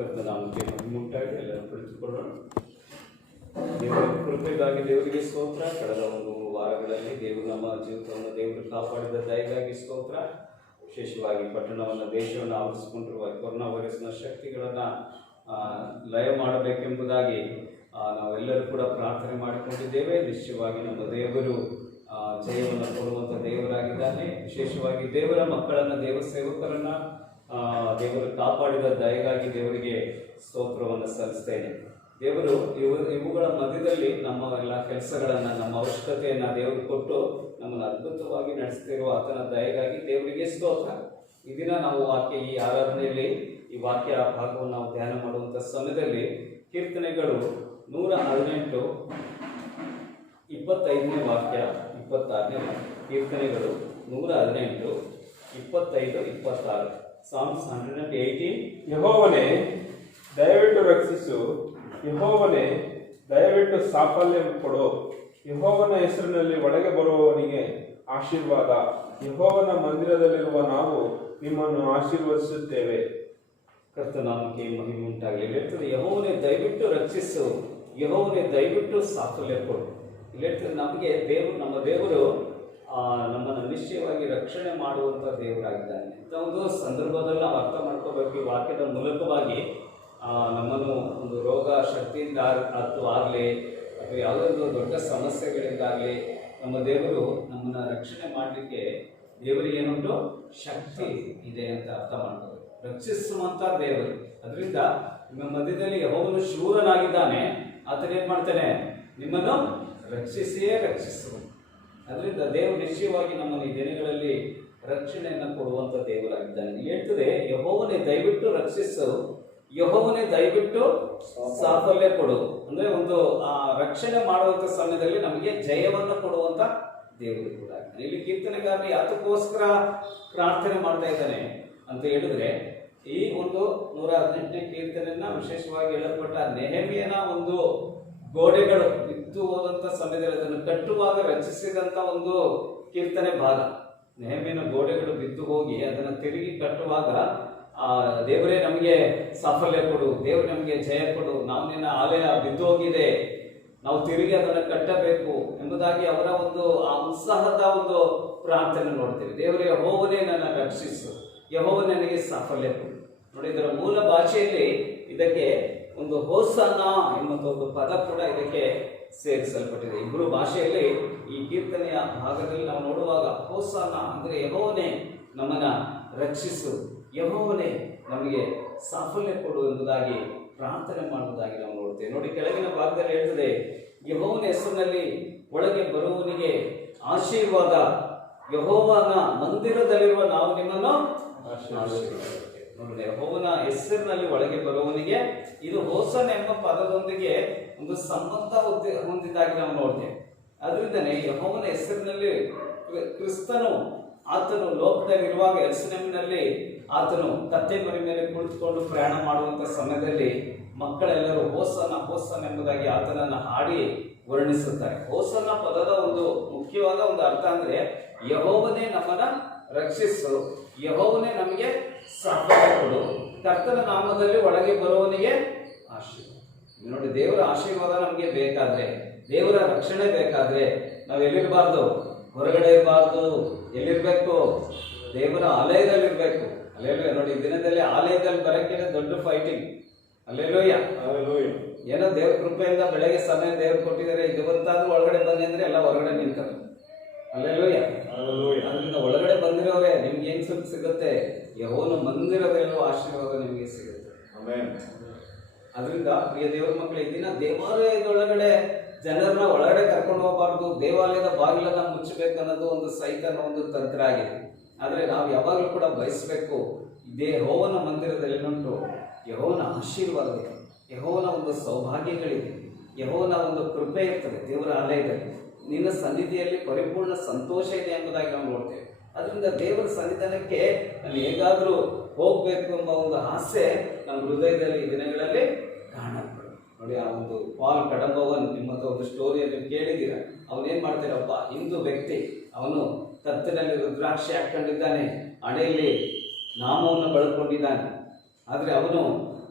ಕರ್ತನಾಮಕ್ಕೆ ಮಹಿಮುಂಟಾಗಿ ಎಲ್ಲರೂ ಕುಳಿತುಕೊಳ್ಳೋಣ. ದೇವರ ಕೃಪೆಗಾಗಿ ದೇವರಿಗೆ ಸ್ತೋತ್ರ. ಕಳೆದ ಒಂದು ವಾರಗಳಲ್ಲಿ ದೇವರು ನಮ್ಮ ಜೀವಿತವನ್ನು ದೇವರು ಕಾಪಾಡಿದ ದಯಗಾಗಿ ಸ್ತೋತ್ರ. ವಿಶೇಷವಾಗಿ ಪಟ್ಟಣವನ್ನು ದೇಶವನ್ನು ಆವರಿಸಿಕೊಂಡಿರುವ ಕೊರೋನಾ ವೈರಸ್ನ ಶಕ್ತಿಗಳನ್ನು ಲಯ ಮಾಡಬೇಕೆಂಬುದಾಗಿ ನಾವೆಲ್ಲರೂ ಕೂಡ ಪ್ರಾರ್ಥನೆ ಮಾಡಿಕೊಂಡಿದ್ದೇವೆ. ನಿಶ್ಚಯವಾಗಿ ನಮ್ಮ ದೇವರು ಜಯವನ್ನು ಕೊಡುವಂಥ ದೇವರಾಗಿದ್ದಾನೆ. ವಿಶೇಷವಾಗಿ ದೇವರ ಮಕ್ಕಳನ್ನು, ದೇವ ಸೇವಕರನ್ನು ದೇವರು ಕಾಪಾಡಿದ ದಯಗಾಗಿ ದೇವರಿಗೆ ಸ್ತೋತ್ರವನ್ನು ಸಲ್ಲಿಸ್ತೇನೆ. ದೇವರು ಇವುಗಳ ಮಧ್ಯದಲ್ಲಿ ನಮ್ಮ ಎಲ್ಲ ಕೆಲಸಗಳನ್ನು, ನಮ್ಮ ಅವಶ್ಯಕತೆಯನ್ನು ದೇವರು ಕೊಟ್ಟು ನಮ್ಮನ್ನು ಅದ್ಭುತವಾಗಿ ನಡೆಸ್ತಿರುವ ಆತನ ದಯಗಾಗಿ ದೇವರಿಗೆ ಸ್ತೋತ್ರ. ಈ ದಿನ ನಾವು ಈ ಆರಾಧನೆಯಲ್ಲಿ ಈ ವಾಕ್ಯ ಭಾಗವನ್ನು ನಾವು ಧ್ಯಾನ ಮಾಡುವಂಥ ಸಮಯದಲ್ಲಿ ಕೀರ್ತನೆಗಳು 118 25ನೇ ವಾಕ್ಯ, 26ನೇ ವಾಕ್ಯ. ಕೀರ್ತನೆಗಳು 118 25 26. Psalms 118. ಯೆಹೋವನೇ ದಯವಿಟ್ಟು ರಕ್ಷಿಸು, ಯೆಹೋವನೇ ದಯವಿಟ್ಟು ಸಾಫಲ್ಯ ಕೊಡು. ಯೆಹೋವನ ಹೆಸರಿನಲ್ಲಿ ಒಳಗೆ ಬರುವವನಿಗೆ ಆಶೀರ್ವಾದ. ಯೆಹೋವನ ಮಂದಿರದಲ್ಲಿರುವ ನಾವು ನಿಮ್ಮನ್ನು ಆಶೀರ್ವದಿಸುತ್ತೇವೆ. ಕರ್ತನಾಮಕ್ಕೆ ಮಹಿಮೆ ಉಂಟಾಗಲಿ. ಹೇಳ್ತದೆ ಯೆಹೋವನೇ ದಯವಿಟ್ಟು ರಕ್ಷಿಸು, ಯೆಹೋವನೇ ದಯವಿಟ್ಟು ಸಾಫಲ್ಯ ಕೊಡು. ಇಲ್ಲಿ ಹೇಳ್ತದೆ ನಮಗೆ ನಮ್ಮ ದೇವರು ನಮ್ಮನ್ನು ನಿಶ್ಚಯವಾಗಿ ರಕ್ಷಣೆ ಮಾಡುವಂಥ ದೇವರಾಗಿದ್ದಾನೆ ಅಂತ ಒಂದು ಸಂದರ್ಭದಲ್ಲಿ ನಾವು ಅರ್ಥ ಮಾಡ್ಕೋಬೇಕು. ಈ ವಾಕ್ಯದ ಮೂಲಕವಾಗಿ ನಮ್ಮನ್ನು ಒಂದು ರೋಗ ಶಕ್ತಿಯಿಂದ ಆಗಲಿ ಅಥವಾ ಯಾವುದೋ ಒಂದು ದೊಡ್ಡ ಸಮಸ್ಯೆಗಳಿಂದಾಗಲಿ ನಮ್ಮ ದೇವರು ನಮ್ಮನ್ನು ರಕ್ಷಣೆ ಮಾಡಲಿಕ್ಕೆ ದೇವರಿಗೆ ಏನುಂಟು ಶಕ್ತಿ ಇದೆ ಅಂತ ಅರ್ಥ ಮಾಡ್ಕೋಬೇಕು. ರಕ್ಷಿಸುವಂಥ ದೇವರು. ಅದರಿಂದ ನಿಮ್ಮ ಮಧ್ಯದಲ್ಲಿ ಯೆಹೋವನು ಶೂರನಾಗಿದ್ದಾನೆ. ಆತನ ಏನು ಮಾಡ್ತಾನೆ? ನಿಮ್ಮನ್ನು ರಕ್ಷಿಸಿಯೇ ರಕ್ಷಿಸುವ. ಅದರಿಂದ ದೇವರು ನಿಶ್ಚಯವಾಗಿ ನಮ್ಮನ್ನು ಈ ದಿನಗಳಲ್ಲಿ ರಕ್ಷಣೆಯನ್ನು ಕೊಡುವಂಥ ದೇವರಾಗಿದ್ದಾನೆ. ಹೇಳ್ತದೆ ಯೆಹೋವನೇ ದಯವಿಟ್ಟು ರಕ್ಷಿಸು, ಯೆಹೋವನೇ ದಯವಿಟ್ಟು ಸಾಫಲ್ಯ ಕೊಡು. ಅಂದ್ರೆ ಒಂದು ರಕ್ಷಣೆ ಮಾಡುವಂಥ ಸಮಯದಲ್ಲಿ ನಮಗೆ ಜಯವನ್ನು ಕೊಡುವಂಥ ದೇವರು ಕೂಡ. ಇಲ್ಲಿ ಕೀರ್ತನೆಗಾರನು ಯಾತಕ್ಕೋಸ್ಕರ ಪ್ರಾರ್ಥನೆ ಮಾಡ್ತಾ ಇದ್ದಾನೆ ಅಂತ ಹೇಳಿದ್ರೆ, ಈ ಒಂದು 118ನೇ ಕೀರ್ತನೆಯನ್ನ ವಿಶೇಷವಾಗಿ ಹೇಳಲ್ಪಟ್ಟ ನೆಹೆಮೀಯನ ಒಂದು ಗೋಡೆಗಳು ಬಿದ್ದು ಹೋದಂಥ ಸಮಯದಲ್ಲಿ ಅದನ್ನು ಕಟ್ಟುವಾಗ ರಚಿಸಿದಂಥ ಒಂದು ಕೀರ್ತನೆ ಭಾಗ. ನೆಹೆಮೀಯನ ಗೋಡೆಗಳು ಬಿದ್ದು ಹೋಗಿ ಅದನ್ನು ತಿರುಗಿ ಕಟ್ಟುವಾಗ ದೇವರೇ ನಮಗೆ ಸಾಫಲ್ಯ ಕೊಡು, ದೇವರು ನಮಗೆ ಜಯ ಕೊಡು, ನಾವು ನಿನ್ನ ಆಲಯ ಬಿದ್ದು ಹೋಗಿದೆ, ನಾವು ತಿರುಗಿ ಅದನ್ನು ಕಟ್ಟಬೇಕು ಎಂಬುದಾಗಿ ಅವರ ಒಂದು ಆ ಉತ್ಸಾಹದ ಒಂದು ಪ್ರಾರ್ಥನೆ ನೋಡ್ತೀವಿ. ದೇವರೇ ಯೆಹೋವನೇ ನನ್ನ ರಕ್ಷಿಸು, ಯೆಹೋವನೇ ನನಗೆ ಸಾಫಲ್ಯ ಕೊಡು. ನೋಡಿ, ಇದರ ಮೂಲ ಭಾಷೆಯಲ್ಲಿ ಇದಕ್ಕೆ ಒಂದು ಹೋಸನ್ನ ಎಂಬ ಒಂದು ಪದ ಕೂಡ ಇದಕ್ಕೆ ಸೇರಿಸಲ್ಪಟ್ಟಿದೆ. ಇಬ್ರು ಭಾಷೆಯಲ್ಲಿ ಈ ಕೀರ್ತನೆಯ ಭಾಗದಲ್ಲಿ ನಾವು ನೋಡುವಾಗ ಹೋಸನ್ನ ಅಂದ್ರೆ ಯೆಹೋವನೇ ನಮ್ಮನ್ನ ರಕ್ಷಿಸು, ಯೆಹೋವನೇ ನಮಗೆ ಸಾಫಲ್ಯ ಕೊಡು ಎಂಬುದಾಗಿ ಪ್ರಾರ್ಥನೆ ಮಾಡುವುದಾಗಿ ನಾವು ನೋಡ್ತೇವೆ. ನೋಡಿ, ಕೆಳಗಿನ ಭಾಗದಲ್ಲಿ ಹೇಳ್ತದೆ ಯೆಹೋವನ ಹೆಸರಿನಲ್ಲಿ ಒಳಗೆ ಬರುವವನಿಗೆ ಆಶೀರ್ವಾದ, ಯೆಹೋವನ ಮಂದಿರದಲ್ಲಿರುವ ನಾವು ನಿಮ್ಮನ್ನು ಆಶೀರ್ವಾದ. ನೋಡಿ, ಯೆಹೋವನ ಹೆಸರಿನಲ್ಲಿ ಒಳಗೆ ಬರುವವನಿಗೆ, ಇದು ಹೋಸನ ಎಂಬ ಪದದೊಂದಿಗೆ ಒಂದು ಸಂಬಂಧ ಹೊಂದಿದ್ದಾಗಿ ನಾವು ನೋಡ್ತೇವೆ. ಅದರಿಂದನೇ ಯೆಹೋವನ ಹೆಸರಿನಲ್ಲಿ ಕ್ರಿಸ್ತನು ಆತನು ಲೋಕದಲ್ಲಿರುವಾಗ ಯೆರೂಸಲೇಮಿನಲ್ಲಿ ಆತನು ಕತ್ತೆ ಮರಿ ಮೇಲೆ ಕುಳಿತುಕೊಂಡು ಪ್ರಯಾಣ ಮಾಡುವಂತ ಸಮಯದಲ್ಲಿ ಮಕ್ಕಳೆಲ್ಲರೂ ಹೋಸನ ಹೋಸನ ಎಂಬುದಾಗಿ ಆತನನ್ನು ಹಾಡಿ ವರ್ಣಿಸುತ್ತಾರೆ. ಹೋಸನ ಪದದ ಒಂದು ಮುಖ್ಯವಾದ ಒಂದು ಅರ್ಥ ಅಂದ್ರೆ ಯೆಹೋವನೇ ನಮ್ಮನ್ನ ರಕ್ಷಿಸು, ಯೆಹೋವನೇ ನಮಗೆ ಸಾಫಲ್ಯ ಕೊಡು, ಕರ್ತನ ನಾಮದಲ್ಲಿ ಒಳಗೆ ಬರುವವನಿಗೆ ಆಶೀರ್ವಾದ. ನೋಡಿ, ದೇವರ ಆಶೀರ್ವಾದ ನಮಗೆ ಬೇಕಾದ್ರೆ, ದೇವರ ರಕ್ಷಣೆ ಬೇಕಾದ್ರೆ ನಾವು ಎಲ್ಲಿರಬಾರ್ದು? ಹೊರಗಡೆ ಇರಬಾರ್ದು. ಎಲ್ಲಿರ್ಬೇಕು? ದೇವರ ಆಲಯದಲ್ಲಿ ಇರ್ಬೇಕು. ಅಲ್ಲೇಲೂಯ. ನೋಡಿ, ಈ ದಿನದಲ್ಲಿ ಆಲಯದಲ್ಲಿ ಬರಕ್ಕೆ ದೊಡ್ಡ ಫೈಟಿಂಗ್. ಅಲ್ಲೇಲೂಯ. ಏನೋ ದೇವ್ರ ಕೃಪೆಯಿಂದ ಬೆಳಗ್ಗೆ ಸಮಯ ದೇವ್ರು ಕೊಟ್ಟಿದ್ದಾರೆ, ಇವತ್ತಾದ್ರೂ ಒಳಗಡೆ ಬನ್ನಿ ಅಂದ್ರೆ ಎಲ್ಲ ಹೊರಗಡೆ ನಿಂತಾರೆ. ಅಲ್ಲೇಲೂಯ. ಅದರಿಂದ ಒಳಗಡೆ ಬಂದಿರೋರೆ ನಿಮ್ಗೆ ಏನ್ ಸುಖ ಸಿಗುತ್ತೆ? ಯೆಹೋವನ ಮಂದಿರದಲ್ಲಿರುವ ಆಶೀರ್ವಾದ ನಿಮಗೆ ಸಿಗುತ್ತೆ. ಅದರಿಂದ ಪ್ರಿಯ ದೇವರ ಮಕ್ಕಳು, ಈ ದಿನ ದೇವಾಲಯದೊಳಗಡೆ ಜನರನ್ನ ಒಳಗಡೆ ಕರ್ಕೊಂಡು ಹೋಗಬಾರ್ದು, ದೇವಾಲಯದ ಬಾಗಿಲನ್ನ ಮುಚ್ಚಬೇಕನ್ನೋದು ಒಂದು ಸೈತನ ಒಂದು ತಂತ್ರ ಆಗಿದೆ. ಆದ್ರೆ ನಾವು ಯಾವಾಗಲೂ ಕೂಡ ಬಯಸಬೇಕು, ಯೆಹೋವನ ಮಂದಿರದಲ್ಲಿ ಉಂಟು ಯೆಹೋವನ ಆಶೀರ್ವಾದ ಇದೆ, ಯೆಹೋವನ ಒಂದು ಸೌಭಾಗ್ಯಗಳಿದೆ, ಯೆಹೋವನ ಒಂದು ಕೃಪೆ ಇರ್ತದೆ. ದೇವರ ಆಲಯದಲ್ಲಿ ನಿನ್ನ ಸನ್ನಿಧಿಯಲ್ಲಿ ಪರಿಪೂರ್ಣ ಸಂತೋಷ ಇದೆ ಎಂಬುದಾಗಿ ನಾವು ನೋಡ್ತೇವೆ. ಅದರಿಂದ ದೇವರ ಸನ್ನಿಧಾನಕ್ಕೆ ನಾನು ಹೇಗಾದ್ರೂ ಹೋಗ್ಬೇಕು ಎಂಬ ಒಂದು ಆಸೆ ನಮ್ಮ ಹೃದಯದಲ್ಲಿ ಈ ದಿನಗಳಲ್ಲಿ ಕಾಣಲ್ಪಡುತ್ತೆ. ನೋಡಿ, ಆ ಒಂದು ಪಾಲ್ ಕಡಂಬವನ್ ನಿಮ್ಮ ಒಂದು ಸ್ಟೋರಿಯಲ್ಲಿ ಕೇಳಿದ್ದೀರ. ಅವನೇನ್ ಮಾಡ್ತೀರಪ್ಪ, ಹಿಂದೂ ವ್ಯಕ್ತಿ, ಅವನು ಕತ್ತಿನಲ್ಲಿ ರುದ್ರಾಕ್ಷಿ ಹಾಕೊಂಡಿದ್ದಾನೆ, ಹಣೆಯಲ್ಲಿ ನಾಮವನ್ನು ಬಳಕೊಂಡಿದ್ದಾನೆ. ಆದರೆ ಅವನು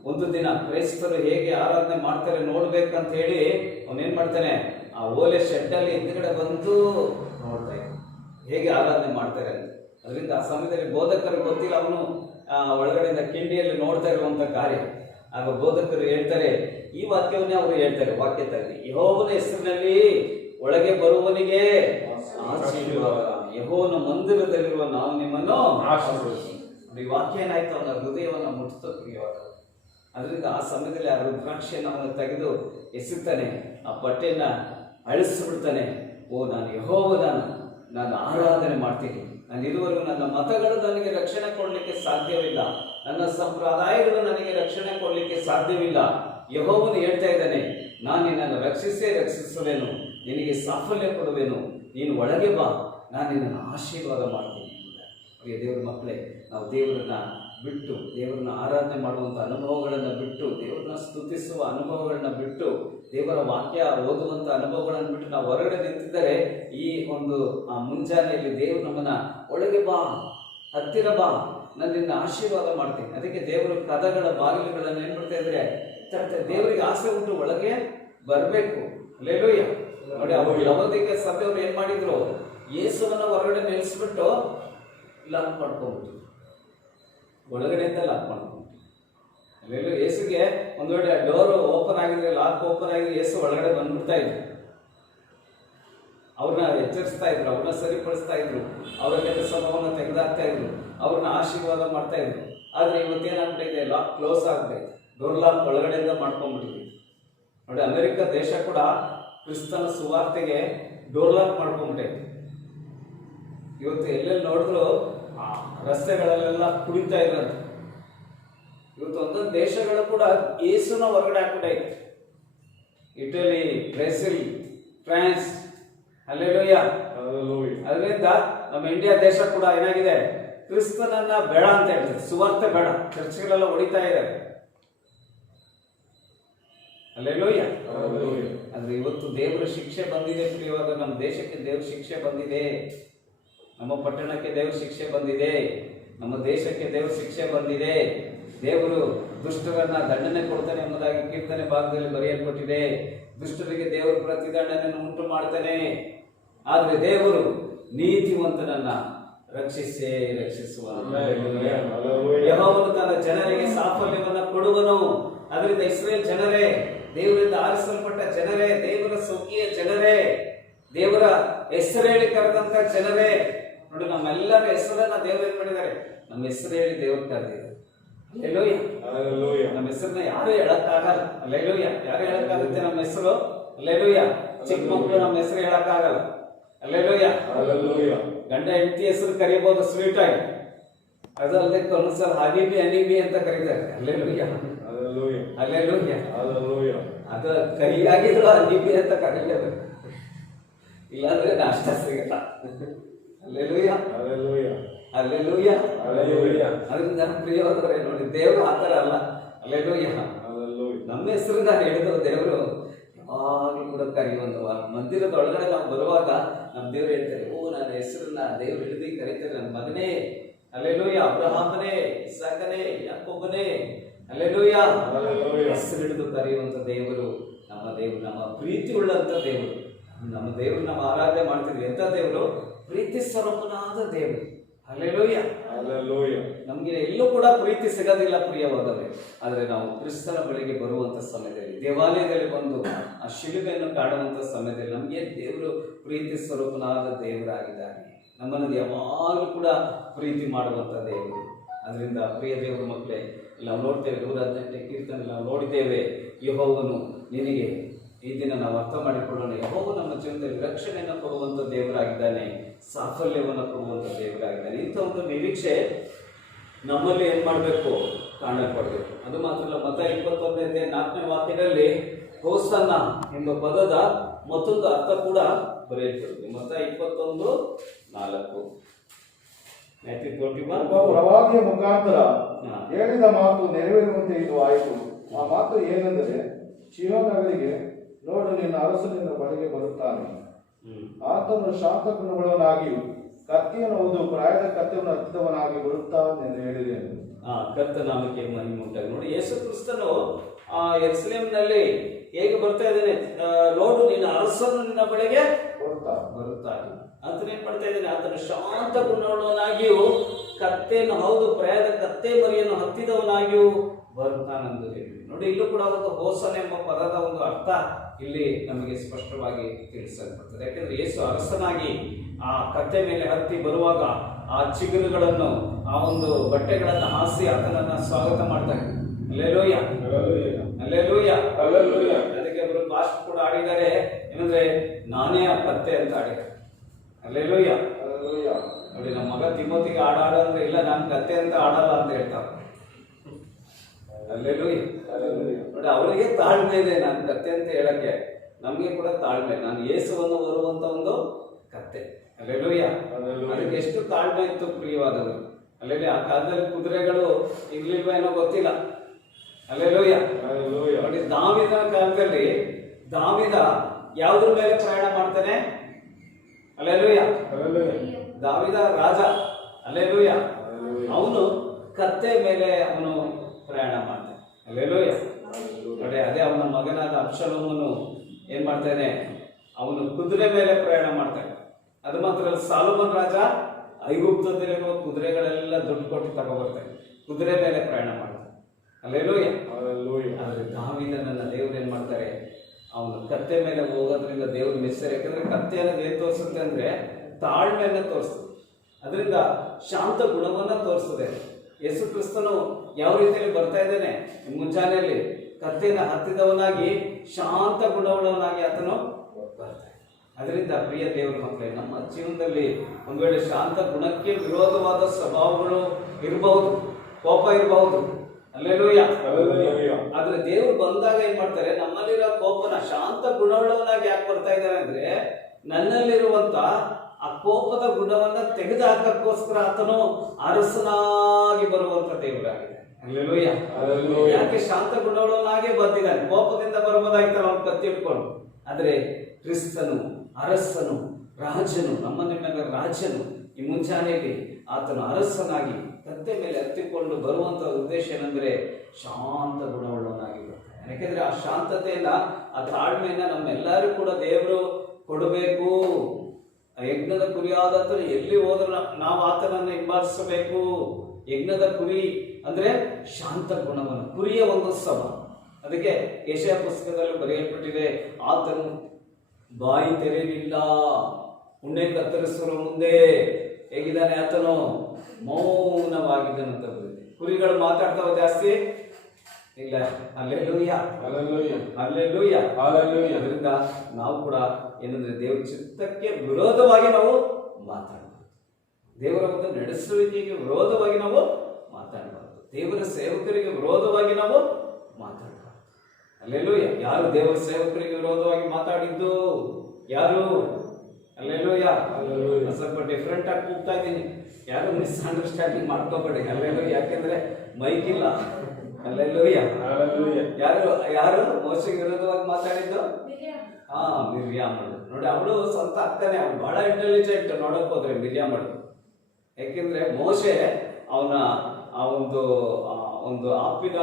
ಒಂದು ದಿನ ಕ್ರೈಸ್ತರು ಹೇಗೆ ಆರಾಧನೆ ಮಾಡ್ತಾರೆ ನೋಡ್ಬೇಕಂತ ಹೇಳಿ ಅವನೇನ್ ಮಾಡ್ತಾನೆ, ಆ ಓಲೆ ಶೆಡ್ ಅಲ್ಲಿ ಹಿಂದ್ಗಡೆ ಬಂದು ನೋಡ್ತಾ ಇದ್ದ ಹೇಗೆ ಆರಾಧನೆ ಮಾಡ್ತಾರೆ ಅಂತ. ಅದರಿಂದ ಆ ಸಮಯದಲ್ಲಿ ಬೋಧಕರು ಗೊತ್ತಿಲ್ಲ, ಅವನು ಒಳಗಡೆಯಿಂದ ಕಿಂಡಿಯಲ್ಲಿ ನೋಡ್ತಾ ಇರುವಂತ ಕಾರ್ಯ. ಆಗ ಬೋಧಕರು ಹೇಳ್ತಾರೆ, ಈ ವಾಕ್ಯವನ್ನೇ ಅವರು ಹೇಳ್ತಾರೆ ವಾಕ್ಯದಲ್ಲಿ, ಯೆಹೋವನ ಹೆಸರಿನಲ್ಲಿ ಒಳಗೆ ಬರುವವನಿಗೆ ಆಶೀರ್ವಾದ, ಯೆಹೋವನ ಮಂದಿರದಲ್ಲಿರುವ ನಾವು ನಿಮ್ಮನ್ನು ಆಶೀರ್ವದಿಸಿ. ಈ ವಾಕ್ಯ ಏನಾಯ್ತು, ಅವನ ಹೃದಯವನ್ನು ಮುಟ್ಟಿತು ಪ್ರಿಯವಾದ. ಅದರಿಂದ ಆ ಸಮಯದಲ್ಲಿ ಆ ರುದ್ರಾಕ್ಷಿಯನ್ನು ಅವನು ತೆಗೆದು ಎಸೆತಾನೆ, ಆ ಬಟ್ಟೆಯನ್ನ ಅಳಿಸ್ಬಿಡ್ತಾನೆ. ಓ, ನಾನು ಯೆಹೋವನ ನಾನು ಆರಾಧನೆ ಮಾಡ್ತೀನಿ. ನಾನು ಇದುವರೆಗೂ ನನ್ನ ಮತಗಳು ನನಗೆ ರಕ್ಷಣೆ ಕೊಡಲಿಕ್ಕೆ ಸಾಧ್ಯವಿಲ್ಲ, ನನ್ನ ಸಂಪ್ರದಾಯಗಳು ನನಗೆ ರಕ್ಷಣೆ ಕೊಡಲಿಕ್ಕೆ ಸಾಧ್ಯವಿಲ್ಲ. ಯೆಹೋವನು ಹೇಳ್ತಾ ಇದ್ದಾನೆ, ನಾನು ನಿನ್ನನ್ನು ರಕ್ಷಿಸುವೆನು, ನಿನಗೆ ಸಾಫಲ್ಯ ಕೊಡುವೆನು, ನೀನು ಒಳಗೆ ಬಾ, ನಾನು ನಿನ್ನನ್ನು ಆಶೀರ್ವಾದ ಮಾಡ್ತೀನಿ. ಪ್ರಿಯ ದೇವರ ಮಕ್ಕಳೇ, ನಾವು ದೇವರನ್ನ ಬಿಟ್ಟು, ದೇವರನ್ನ ಆರಾಧನೆ ಮಾಡುವಂಥ ಅನುಭವಗಳನ್ನು ಬಿಟ್ಟು, ದೇವರನ್ನ ಸ್ತುತಿಸುವ ಅನುಭವಗಳನ್ನ ಬಿಟ್ಟು, ದೇವರ ವಾಕ್ಯ ಓದುವಂಥ ಅನುಭವಗಳನ್ನು ಬಿಟ್ಟು ನಾವು ಹೊರಗಡೆ ನಿಂತಿದ್ದರೆ ಈ ಒಂದು ಮುಂಜಾನೆಯಲ್ಲಿ ದೇವರು ನಮ್ಮನ್ನ ಒಳಗೆ ಬಾ, ಹತ್ತಿರ ಬಾ, ನನ್ನಿಂದ ಆಶೀರ್ವಾದ ಮಾಡ್ತೀನಿ. ಅದಕ್ಕೆ ದೇವರು ಕದಗಳ ಬಾಗಿಲುಗಳನ್ನು ಏನ್ ಮಾಡ್ತಾ ಇದ್ರೆ ದೇವರಿಗೆ ಆಸೆ ಉಂಟು ಒಳಗೆ ಬರಬೇಕು. ಅಲ್ಲೇಲೂಯ್ಯ. ನೋಡಿ, ಅವರು ಲವೋದಿಕೀಯ ಸಭೆಯವರು ಏನ್ ಮಾಡಿದ್ರು, ಯೇಸುವನ್ನ ಹೊರಗಡೆ ನಿಲ್ಲಿಸ್ಬಿಟ್ಟು ಲಾಕ್ ಮಾಡ್ಕೊಂಡ್ಬಿಟ್ಟು, ಒಳಗಡೆಯಿಂದ ಲಾಕ್ ಮಾಡ್ಕೊಂಡು. ಅಲ್ಲೆಲ್ಲೂ ಯೇಸುಗೆ ಒಂದು ವೇಳೆ ಡೋರ್ ಓಪನ್ ಆಗಿದ್ರೆ, ಲಾಕ್ ಓಪನ್ ಆಗಿದ್ರೆ ಯೇಸು ಒಳಗಡೆ ಬಂದ್ಬಿಡ್ತಾ ಇದ್ರು. ಅವ್ರನ್ನ ಎಚ್ಚರಿಸ್ತಾ ಇದ್ರು, ಅವ್ರನ್ನ ಸರಿಪಡಿಸ್ತಾ ಇದ್ರು, ಅವರ ಕೆಟ್ಟ ಸ್ವಭಾವವನ್ನು ತೆಗೆದಾಕ್ತಾ ಇದ್ರು, ಅವ್ರನ್ನ ಆಶೀರ್ವಾದ ಮಾಡ್ತಾ ಇದ್ರು. ಆದ್ರೆ ಇವತ್ತೇನಾಗ್ಬಿಟ್ಟಿದೆ, ಲಾಕ್ ಕ್ಲೋಸ್ ಆಗ್ತೈತೆ, ಡೋರ್ ಲಾಕ್ ಒಳಗಡೆಯಿಂದ ಮಾಡ್ಕೊಂಡ್ಬಿಟ್ಟಿದೆ. ನೋಡಿ, ಅಮೆರಿಕ ದೇಶ ಕೂಡ ಕ್ರಿಸ್ತನ ಸುವಾರ್ತೆಗೆ ಡೋರ್ ಲಾಕ್ ಮಾಡ್ಕೊಂಡ್ಬಿಟ್ಟೈತೆ. ಇವತ್ತು ಎಲ್ಲೆಲ್ಲಿ ನೋಡಿದ್ರು ರಸ್ತೆಗಳಲ್ಲೆಲ್ಲ ಕುಡಿತಾ ಇದ್ದಾರೆ. ಇವತ್ತು ಒಂದೊಂದು ದೇಶಗಳು ಕೂಡ ಯೇಸುನ ಹೊರಗಡೆ ಹಾಕ್ಬಿಟ್ಟೈತೆ. Italy, Brazil, France, hallelujah. ಅದರಿಂದ ನಮ್ಮ ಇಂಡಿಯಾ ದೇಶ ಕೂಡ ಏನಾಗಿದೆ, ಕ್ರಿಸ್ತನನ್ನ ಬೇಡ ಅಂತ ಹೇಳ್ತಾರೆ, ಸುವಾರ್ತೆ ಬೇಡ, ಚರ್ಚ್ಗಳೆಲ್ಲ ಹೊಡಿತಾ ಇದ್ದಾರೆ. ಹಲ್ಲೆಲೂಯ. ಅಂದ್ರೆ ಇವತ್ತು ದೇವರ ಶಿಕ್ಷೆ ಬಂದಿದೆ ಪ್ರಿಯವಾದ, ನಮ್ಮ ದೇಶಕ್ಕೆ ದೇವ್ರ ಶಿಕ್ಷೆ ಬಂದಿದೆ, ನಮ್ಮ ಪಟ್ಟಣಕ್ಕೆ ದೇವ್ರ ಶಿಕ್ಷೆ ಬಂದಿದೆ, ನಮ್ಮ ದೇಶಕ್ಕೆ ದೇವ್ರ ಶಿಕ್ಷೆ ಬಂದಿದೆ. ದೇವರು ದುಷ್ಟರನ್ನ ದಂಡನೆ ಕೊಡ್ತಾನೆ ಎಂಬುದಾಗಿ ಕೀರ್ತನೆ ಭಾಗದಲ್ಲಿ ಬರೆಯಲ್ಪಟ್ಟಿದೆ. ದುಷ್ಟರಿಗೆ ದೇವರು ಪ್ರತಿದಂಡನೆಯನ್ನು ಉಂಟು ಮಾಡ್ತಾನೆ, ಆದ್ರೆ ದೇವರು ನೀತಿವಂತನನ್ನ ರಕ್ಷಿಸುವನು. ಯೆಹೋವನು ತನ್ನ ಜನರಿಗೆ ಸಾಫಲ್ಯವನ್ನ ಕೊಡುವನು. ಅದರಿಂದ ಇಸ್ರೇಲ್ ಜನರೇ, ದೇವರಿಂದ ಆರಿಸಲ್ಪಟ್ಟ ಜನರೇ, ದೇವರ ಸ್ವಕೀಯ ಜನರೇ, ದೇವರ ಹೆಸರೇಳಿ ಕರೆದಂತ ಜನರೇ, ನೋಡಿ, ನಮ್ಮೆಲ್ಲರ ಹೆಸರನ್ನ ದೇವರು ಏನ್ ಮಾಡಿದ್ದಾರೆ, ನಮ್ಮ ಹೆಸರು ಹೇಳಿ ದೇವರು ಕರೆದಿದ್ದಾರೆ. ನಮ್ಮ ಹೆಸರನ್ನ ಯಾರು ಹೇಳಕ್ಕಾಗಲ್ಲ. ಅಲ್ಲೇಲೂಯ. ಯಾರು ಹೇಳಕ್ಕಾಗುತ್ತೆ ನಮ್ಮ ಹೆಸರು? ಅಲ್ಲೇಲೂಯ. ಚಿಕ್ಕ ಮಕ್ಕಳು ನಮ್ಮ ಹೆಸರು ಹೇಳಕ್ಕಾಗಲ್ಲ. ಅಲ್ಲೇಲೂಯ. ಗಂಡ ಹೆಂಡತಿ ಹೆಸರು ಕರೀಬಹುದು ಸ್ವೀಟ್ ಆಗಿ, ಅದಲ್ಲದೆ ಒಂದ್ಸಲ ಹನಿಬಿ ಅಂತ ಕರೀತಾರೆ. ಅಲ್ಲೇಲೂಯ. ಅಲ್ಲೇಲೂಯ. ಅದು ಕೈಯಾಗಿದ್ರು ಹನಿಬಿ ಅಂತ ಕರೀಲೇಬೇಕು, ಇಲ್ಲಾಂದ್ರೆ ನಾಷ್ಟ ಸಿಗಲ್ಲ. ಅಲ್ಲೇಲೂಯ. ಅಲ್ಲೇಲೂಯ. ಅದರಿಂದ ಪ್ರಿಯವಾದವರೇ, ನೋಡಿ, ದೇವರು ಆತರ ಅಲ್ಲ. ಅಲ್ಲೇಲೂಯ. ನಮ್ಮ ಹೆಸರು ನಾನು ಹೇಳಿದ್ರು ದೇವರು ಯಾವಾಗಲೂ ಕೂಡ ಕರೆಯುವಂತವ. ಮಂದಿರದ ಒಳಗಡೆ ನಾವು ಬರುವಾಗ ನಮ್ಮ ದೇವರು ಹೇಳ್ತಾರೆ, ಓ, ನನ್ನ ಹೆಸರನ್ನ ದೇವರು ಹಿಡಿದು ಕರೀತಾರೆ, ನನ್ನ ಮಗನೇ, ಅಲ್ಲೇಲೂಯ, ಅಬ್ರಹಾಮನೇ, ಇಸಾಕನೇ, ಯಾಕೋಬನೇ, ಅಲ್ಲೇಲೂಯ. ಹೆಸರು ಹಿಡಿದು ಕರೆಯುವಂತ ದೇವರು ನಮ್ಮ ದೇವರು, ನಮ್ಮ ಪ್ರೀತಿ ಉಳ್ಳಂತ ದೇವರು. ನಮ್ಮ ದೇವರು ನಾವು ಆರಾಧನೆ ಮಾಡ್ತಿದ್ವಿ. ಎಂತ ದೇವರು? ಪ್ರೀತಿ ಸ್ವರೂಪನಾದ ದೇವರು. ಹಲ್ಲೆಲೂಯ. ನಮ್ಗೆ ಎಲ್ಲೂ ಕೂಡ ಪ್ರೀತಿ ಸಿಗೋದಿಲ್ಲ ಪ್ರಿಯವಾದವೇ. ಆದ್ರೆ ನಾವು ಕ್ರಿಸ್ತನ ಬಳಿಗೆ ಬರುವಂತ ಸಮಯದಲ್ಲಿ, ದೇವಾಲಯದಲ್ಲಿ ಬಂದು ಆ ಶಿಲುಬೆಯನ್ನು ಕಾಣುವಂತ ಸಮಯದಲ್ಲಿ ನಮ್ಗೆ ದೇವರು ಪ್ರೀತಿ ಸ್ವರೂಪನಾದ ದೇವರಾಗಿದ್ದಾನೆ. ನಮ್ಮನ್ನು ಯಾವಾಗಲೂ ಕೂಡ ಪ್ರೀತಿ ಮಾಡುವಂತ ದೇವರು. ಅದರಿಂದ ಪ್ರಿಯ ದೇವರ ಮಕ್ಕಳೇ, ನಾವು ನೋಡ್ತೇವೆ 118 ಕೀರ್ತನೆ ನಾವು ನೋಡಿದ್ದೇವೆ. ಯೆಹೋವನು ನಿನಗೆ, ಈ ದಿನ ನಾವು ಅರ್ಥ ಮಾಡಿಕೊಳ್ಳೋಣ, ಯೆಹೋವನು ನಮ್ಮ ಜೀವನದಲ್ಲಿ ರಕ್ಷಣೆಯನ್ನು ಕೊಡುವಂತ ದೇವರಾಗಿದ್ದಾನೆ, ಸಾಫಲ್ಯವನ್ನು ಕೊಡುವಂತ ದೇವರಾಗಿದ್ದಾನೆ. ಇಂಥ ಒಂದು ನಿರೀಕ್ಷೆ ನಮ್ಮಲ್ಲಿ ಏನ್ ಮಾಡಬೇಕು? ಕಾಣಲ್ಪಡಬೇಕು. ಅದು ಮಾತ್ರ ಅಲ್ಲ, ಮತ್ತಾಯ 21:4 ವಾಕ್ಯದಲ್ಲಿ ಹೋಸನ್ನ ಎಂಬ ಪದದ ಮತ್ತೊಂದು ಅರ್ಥ ಕೂಡ ಬರೆಯಲ್ಪಟ್ಟಿದೆ. ಮತ್ತಾಯ 21:4. ಪ್ರವಾದಿಯ ಮುಖಾಂತರ ಹೇಳಿದ ಮಾತು ನೆರವೇರುವಂತೆ ಇದು ಆಯಿತು. ಆ ಮಾತು ಏನೆಂದರೆ, ಚೀಯೋನಗಳಿಗೆ, ನೋಡು, ನಿನ್ನ ಅರಸನಿಂದ ಬಳಿಗೆ ಬರುತ್ತಾನೆ, ಆತನು ಶಾಂತ ಗುಣವುಳ್ಳವನಾಗಿಯೂ ಕತ್ತಿಯನ್ನು ಹೌದು ಪ್ರಾಯದ ಕತ್ತಿಯನ್ನು ಹತ್ತಿದವನಾಗಿ ಬರುತ್ತಾನೆಂದು ಹೇಳಿದೆ ಎಂದು. ಕರ್ತನಾಮಕ್ಕೆ ಮಹಿಮೆ ಉಂಟಾಗಿ. ನೋಡಿ, ಯೇಸು ಕ್ರಿಸ್ತನು ಯೆರೂಸಲೇಮಿನಲ್ಲಿ ಹೇಗೆ ಬರ್ತಾ ಇದ್ದಾನೆ, ನೋಡು ನಿನ್ನ ಅರಸನು ನಿನ್ನ ಬಳಿಗೆ ಬರುತ್ತಾನೆ ಅಂತ ಏನ್ ಮಾಡ್ತಾ ಇದ್ದಾನೆ. ಆತನು ಶಾಂತ ಗುಣವುಳ್ಳವನಾಗಿಯೂ ಕತ್ತೆಯನ್ನು ಹೌದು ಪ್ರಾಯದ ಕತ್ತೆ ಮರಿಯನ್ನು ಹತ್ತಿದವನಾಗಿಯೂ ಬರುತ್ತಾನೆಂದು ಹೇಳಿ. ನೋಡಿ, ಇಲ್ಲೂ ಕೂಡ ಒಂದು ಹೋಸನ ಎಂಬ ಪದದ ಒಂದು ಅರ್ಥ ಇಲ್ಲಿ ನಮಗೆ ಸ್ಪಷ್ಟವಾಗಿ ತಿಳಿಸಲ್ಪಡ್ತದೆ. ಯಾಕಂದ್ರೆ ಯೇಸು ಅರಸನಾಗಿ ಆ ಕತ್ತೆ ಮೇಲೆ ಹತ್ತಿ ಬರುವಾಗ ಆ ಚಿಗುರುಗಳನ್ನು, ಆ ಒಂದು ಬಟ್ಟೆಗಳನ್ನು ಹಾಸಿ ಆತನನ್ನ ಸ್ವಾಗತ ಮಾಡ್ತಾರೆ. Alleluia, alleluia, hallelujah. ಅದಕ್ಕೆ ಅವರು ಪಾಸ್ಟ್ ಕೂಡ ಆಡಿದ್ದಾರೆ, ಏನಂದ್ರೆ ನಾನೇ ಆ ಕತ್ತೆ ಅಂತ ಆಡಿದ್ದಾರೆ. ಅಲ್ಲೇಲೂಯ. ನೋಡಿ, ನಮ್ಮ ಮಗ ತಿಮೋತಿಗೆ ಆಡಾಡ ಅಂದ್ರೆ ಇಲ್ಲ ನಾನು ಕತ್ತೆ ಅಂತ ಆಡಲ್ಲ ಅಂತ ಹೇಳ್ತಾರೆ. ಅಲ್ಲೇಲೂಯ. ನೋಡಿ, ಅವರಿಗೆ ತಾಳ್ಮೆ ಇದೆ ನಾನು ಕತ್ತೆ ಅಂತ ಹೇಳಕ್ಕೆ, ನಮಗೆ ಕೂಡ ತಾಳ್ಮೆ. ನಾನು ಯೇಸುವನ್ನು ಬರುವಂತ ಒಂದು ಕತ್ತೆ. ಅಲ್ಲೇಲೂಯ. ಅದಕ್ಕೆ ಎಷ್ಟು ತಾಳ್ಮೆ ಇತ್ತು ಪ್ರಿಯವಾದವರು. ಅಲ್ಲೇಲಿ ಆ ಕಾಲದಲ್ಲಿ ಕುದುರೆಗಳು ಇರ್ಲಿಲ್ವ ಏನೋ ಗೊತ್ತಿಲ್ಲ. ಅಲ್ಲೇಲೂಯ. ನೋಡಿ, ದಾವಿದನ ಕಾಲದಲ್ಲಿ ದಾವಿದ ಯಾವುದ್ರ ಮೇಲೆ ಪ್ರಯಾಣ ಮಾಡ್ತಾನೆ? ಅಲ್ಲೇಲೂಯ. ದಾವಿದ ರಾಜ. ಅಲ್ಲೇಲೂಯ. ಅವನು ಕತ್ತೆ ಮೇಲೆ ಅವನು ಪ್ರಯಾಣ ಮಾಡ್ತಾನೆ. ಅಲ್ಲೇಲೂಯ. ನೋಡಿ, ಅದೇ ಅವನ ಮಗನಾದ ಅಬ್ಷಲೋಮನು ಏನ್ ಮಾಡ್ತಾನೆ, ಅವನು ಕುದುರೆ ಮೇಲೆ ಪ್ರಯಾಣ ಮಾಡ್ತಾನೆ. ಅದು ಮಾತ್ರ ಅಲ್ಲ, ಸಾಲೋಮನ್ ರಾಜ ಐಗುಪ್ತದಲ್ಲಿರುವ ಕುದುರೆಗಳೆಲ್ಲ ದುಡ್ಡು ಕೊಟ್ಟು ತಗೊಬರ್ತಾನೆ, ಕುದುರೆ ಮೇಲೆ ಪ್ರಯಾಣ ಮಾಡ್ತಾನೆ. ಅಲ್ಲೇಲೂಯ. ಆದ್ರೆ ದಾವೀದನನ್ನ ದೇವ್ರು ಏನ್ ಮಾಡ್ತಾರೆ, ಅವನು ಕತ್ತೆ ಮೇಲೆ ಹೋಗೋದ್ರಿಂದ ದೇವ್ರ ಮೆಸ್ಸರ್. ಯಾಕಂದ್ರೆ ಕತ್ತೆ ಅನ್ನೋದು ಏನ್ ತೋರಿಸುತ್ತೆ ಅಂದ್ರೆ ತಾಳ್ಮೆಯನ್ನ ತೋರಿಸ್ತದೆ, ಅದರಿಂದ ಶಾಂತ ಗುಣವನ್ನ ತೋರಿಸ್ತದೆ. ಯೇಸು ಕ್ರಿಸ್ತನು ಯಾವ ರೀತಿಯಲ್ಲಿ ಬರ್ತಾ ಇದ್ದಾನೆ, ಮುಂಜಾನೆಯಲ್ಲಿ ಕತ್ತೆನ ಹತ್ತಿದವನಾಗಿ ಶಾಂತ ಗುಣವುಳ್ಳವನಾಗಿ ಆತನು ಬರ್ತಾನೆ. ಅದರಿಂದ ಪ್ರಿಯ ದೇವರ ಮಕ್ಕಳೇ, ನಮ್ಮ ಜೀವನದಲ್ಲಿ ಒಂದು ವೇಳೆ ಶಾಂತ ಗುಣಕ್ಕೆ ವಿರೋಧವಾದ ಸ್ವಭಾವಗಳು ಇರಬಹುದು, ಕೋಪ ಇರಬಹುದು. ಅಲ್ಲೇಲೂಯ. ಆದ್ರೆ ದೇವರು ಬಂದಾಗ ಏನ್ ಮಾಡ್ತಾರೆ, ನಮ್ಮಲ್ಲಿರೋ ಕೋಪನ ಶಾಂತ ಗುಣವುಳ್ಳವನಾಗಿ ಯಾಕೆ ಬರ್ತಾ ಇದ್ದಾರೆ ಅಂದ್ರೆ, ನನ್ನಲ್ಲಿರುವಂತ ಆ ಕೋಪದ ಗುಣವನ್ನ ತೆಗೆದು ಹಾಕಕ್ಕೋಸ್ಕರ ಆತನು ಅರಸನಾಗಿ ಬರುವಂತ ದೇವರಾಗಿದೆ. ಅಲ್ಲೇಲೂಯ. ಯಾಕೆ ಶಾಂತ ಗುಣವುಳ್ಳವನಾಗೆ ಬಂದಿದ್ದಾನೆ. ಕೋಪದಿಂದ ಬರಬಹುದಾಗಿತ್ತಲ್ಲ ಅವನು ಕತ್ತಿ ಇಟ್ಕೊಂಡು. ಆದ್ರೆ ಕ್ರಿಸ್ತನು ಅರಸನು, ರಾಜನು, ನಮ್ಮ ನಿಮ್ಮೆಲ್ಲ ರಾಜನು. ಈ ಮುಂಜಾನೆಯಲ್ಲಿ ಆತನು ಅರಸನಾಗಿ ಕತ್ತೆ ಮೇಲೆ ಹತ್ತಿಕೊಂಡು ಬರುವಂತ ಉದ್ದೇಶ ಏನಂದ್ರೆ ಶಾಂತ ಗುಣವುಳ್ಳವನಾಗಿ ಬರ್ತಾನೆ. ಯಾಕೆಂದ್ರೆ ಆ ಶಾಂತತೆಯನ್ನ, ಆ ತಾಳ್ಮೆಯನ್ನ ನಮ್ಮೆಲ್ಲರೂ ಕೂಡ ದೇವರು ಕೊಡಬೇಕು. ಯಜ್ಞದ ಕುರಿಯಾದಂತ ಎಲ್ಲಿ ಹೋದ್ರೂ ನಾವು ಆತನನ್ನು ಹಿಂಬಾಲಿಸಬೇಕು. ಯಜ್ಞದ ಕುರಿ ಅಂದ್ರೆ ಶಾಂತ ಗುಣವನ್ನು, ಕುರಿಯ ಒಂದು ಸಮ. ಅದಕ್ಕೆ ಯೆಶಾಯ ಪುಸ್ತಕದಲ್ಲಿ ಬರೆಯಲ್ಪಟ್ಟಿದೆ, ಆತನು ಬಾಯಿ ತೆರೆಯಲಿಲ್ಲ, ಉಣ್ಣೆ ಕತ್ತರಿಸುವ ಮುಂದೆ ಹೇಗಿದ್ದಾನೆ ಆತನು, ಮೌನವಾಗಿದ್ದಾನಂತ ಬರೆದಿದೆ. ಕುರಿಗಳು ಮಾತಾಡ್ತಾವ ಜಾಸ್ತಿ ಇಲ್ಲ. Alleluia, alleluia, alleluia. ಅದರಿಂದ ನಾವು ಕೂಡ ಏನಂದ್ರೆ ದೇವರ ಚಿತ್ತಕ್ಕೆ ವಿರೋಧವಾಗಿ ನಾವು ಮಾತಾಡಬಾರ್ದು, ದೇವರ ಒಂದು ನಡೆಸುವಿಕೆಗೆ ವಿರೋಧವಾಗಿ ನಾವು ಮಾತಾಡಬಾರ್ದು, ದೇವರ ಸೇವಕರಿಗೆ ವಿರೋಧವಾಗಿ ನಾವು ಮಾತಾಡಬಾರ್ದು. ಅಲ್ಲೇಲೂಯ. ಯಾರು ದೇವರ ಸೇವಕರಿಗೆ ವಿರೋಧವಾಗಿ ಮಾತಾಡಿದ್ದು? ಯಾರು? ಅಲ್ಲೇಲೂಯ. ಸ್ವಲ್ಪ ಡಿಫ್ರೆಂಟ್ ಆಗಿ ಕೂಗ್ತಾ ಇದ್ದೀನಿ, ಯಾರು ಮಿಸ್ಅಂಡರ್ಸ್ಟ್ಯಾಂಡಿಂಗ್ ಮಾಡ್ಕೋಬೇಡಿ. ಅಲ್ಲೇಲೂಯ. ಯಾಕೆಂದ್ರೆ ಮೈಕ್ ಇಲ್ಲ. ಅಲ್ಲೇಲೂಯ. ಯಾರು ಯಾರು ಮೋಶೆಗೆ ವಿರೋಧವಾಗಿ ಮಾತಾಡಿದ್ದು? ಮಿರ್ಯಾಮಳು. ನೋಡಿ, ಅವಳು ಸ್ವಂತ ಅಕ್ಕನೇ, ಅವಳು ಬಹಳ ಇಂಟೆಲಿಜೆಂಟ್ ನೋಡಕ್ ಹೋದ್ರೆ ಮಿರ್ಯಾಮಳು. ಯಾಕೆಂದ್ರೆ ಮೋಶೆ ಅವನ ಆ ಒಂದು ಆಪಿನ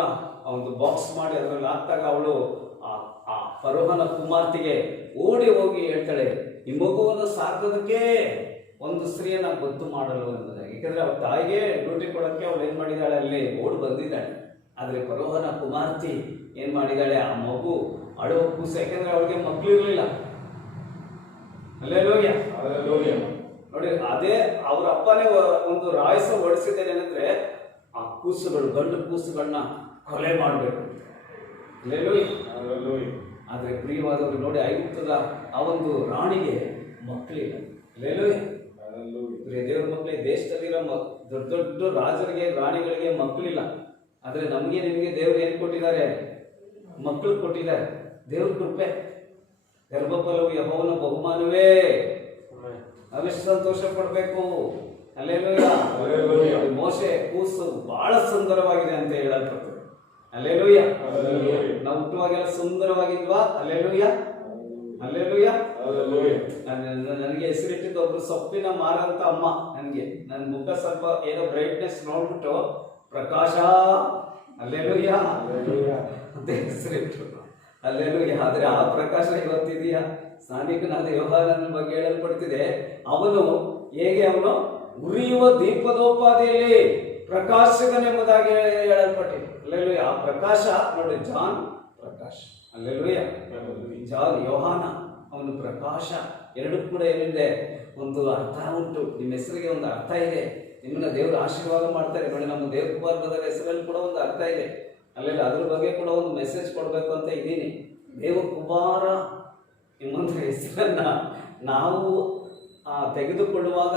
ಒಂದು ಬಾಕ್ಸ್ ಮಾಡಿ ಅದರಲ್ಲಿ ಹಾಕ್ತಾಗ ಅವಳು ಆ ಫರೋಹನ ಕುಮಾರ್ತಿಗೆ ಓಡಿ ಹೋಗಿ ಹೇಳ್ತಾಳೆ, ಈ ಮಗುವನ್ನು ಸಾಕೋದಕ್ಕೆ ಒಂದು ಸ್ತ್ರೀಯನ್ನ ಗೊತ್ತು ಮಾಡಲು ಎಂಬುದಾಗಿ. ಯಾಕಂದ್ರೆ ಅವ್ರ ತಾಯಿಗೆ ಡ್ಯೂಟಿ ಕೊಡಕ್ಕೆ ಅವಳು ಏನ್ ಮಾಡಿದಾಳೆ, ಅಲ್ಲಿ ಓಡಿ ಬಂದಿದ್ದಾಳೆ. ಆದ್ರೆ ಫರೋಹನ ಕುಮಾರ್ತಿ ಏನ್ ಮಾಡಿದಾಳೆ, ಆ ಮಗು ಅಳುವ ಕೂಸು, ಯಾಕಂದ್ರೆ ಅವಳಿಗೆ ಮಕ್ಕಳು ಇರ್ಲಿಲ್ಲ. ಅಲ್ಲೇಲೂಯ. ನೋಡಿ, ಅದೇ ಅವ್ರ ಅಪ್ಪನೇ ಒಂದು ರಾಯಸ ಹೊಡಿಸಿದ್ದೇನೆಂದ್ರೆ ಆ ಕೂಸುಗಳು, ಗಂಡು ಕೂಸುಗಳನ್ನ ಕೊಲೆ ಮಾಡಬೇಕು. ಆದ್ರೆ ಪ್ರಿಯವಾದವರು ನೋಡಿ, ಐಗುಪ್ತದ ಆ ಒಂದು ರಾಣಿಗೆ ಮಕ್ಕಳಿಲ್ಲ. ದೇವರ ಮಕ್ಕಳೇ, ದೇಶದಲ್ಲಿರೋ ದೊಡ್ಡ ದೊಡ್ಡ ರಾಜರಿಗೆ, ರಾಣಿಗಳಿಗೆ ಮಕ್ಕಳಿಲ್ಲ. ಆದ್ರೆ ನಮ್ಗೆ ನಿಮ್ಗೆ ದೇವರು ಏನ್ ಕೊಟ್ಟಿದ್ದಾರೆ? ಮಕ್ಕಳು ಕೊಟ್ಟಿದ್ದಾರೆ. ದೇವ್ರ ಕೃಪೆ. ಗರ್ಭಫಲವು ಯೆಹೋವನ ಬಹುಮಾನವೇ, ನಾವೆಷ್ಟು ಸಂತೋಷ ಪಡ್ಬೇಕು. ಅಲ್ಲೇಲೂಯ. ಮೋಶೆ ಕೂಸು ಬಹಳ ಸುಂದರವಾಗಿದೆ ಅಂತ ಹೇಳಲ್ಪಡ್ತದೆ. ಅಲ್ಲೇಲೂಯ. ನಾವು ಹುಟ್ಟುವಾಗೆಲ್ಲ ಸುಂದರವಾಗಿದ್ವಾ? Hallelujah, hallelujah. Hallelujah. ನನಗೆ ಹೆಸರಿಟ್ಟಿದ್ದು ಒಬ್ರು ಸೊಪ್ಪಿನ ಮಾರ ಅಂತ ಅಮ್ಮ. ನನಗೆ ನನ್ನ ಮುಖ ಸ್ವಲ್ಪ ಏನೋ ಬ್ರೈಟ್ನೆಸ್ ನೋಡ್ಬಿಟ್ಟು ಪ್ರಕಾಶ ಹಲ್ಲೆಲೂಯಾ Hallelujah. ಅಂತ ಹೆಸರಿಟ್ರು. ಹಲ್ಲೆಲೂಯಾ. ಆದ್ರೆ ಆ ಪ್ರಕಾಶ ಇವತ್ತಿದೆಯಾ? ಸ್ನಾನಿಕನಾದ ಯೋಹಾನನ ಬಗ್ಗೆ ಹೇಳಲ್ಪಡ್ತಿದೆ, ಅವನು ಹೇಗೆ ಅವನು ಉರಿಯುವ ದೀಪದೋಪಾದಿಯಲ್ಲಿ ಪ್ರಕಾಶಕನೆಂಬುದಾಗಿ ಹೇಳಲ್ಪಟ್ಟಿದೆ. ಅಲ್ಲೆಲೂಯಾ. ಆ ಪ್ರಕಾಶ ನೋಡಿ, ಜಾನ್ ಪ್ರಕಾಶ್, ಅಲ್ಲೆಲೂಯಾ. ಜಾನ್ ಯೋಹಾನ ಅವನು ಪ್ರಕಾಶ. ಎರಡು ಕೂಡ ಏನಿದೆ, ಒಂದು ಅರ್ಥ ಉಂಟು. ನಿಮ್ಮ ಹೆಸರಿಗೆ ಒಂದು ಅರ್ಥ ಇದೆ. ನಿಮ್ಮನ್ನ ದೇವರು ಆಶೀರ್ವಾದ ಮಾಡ್ತಾರೆ ನೋಡಿ. ನಮ್ಮ ದೇವ್ರ ಕುಮಾರನ ಹೆಸರಲ್ಲಿ ಕೂಡ ಒಂದು ಅರ್ಥ ಇದೆ. ಅಲ್ಲೆಲ್ಲ ಅದ್ರ ಬಗ್ಗೆ ಕೂಡ ಒಂದು ಮೆಸೇಜ್ ಕೊಡಬೇಕು ಅಂತ ಇದ್ದೀನಿ. ದೇವ ಕುಮಾರ ಎಂಬಂಥ ಹೆಸರನ್ನ ನಾವು ತೆಗೆದುಕೊಳ್ಳುವಾಗ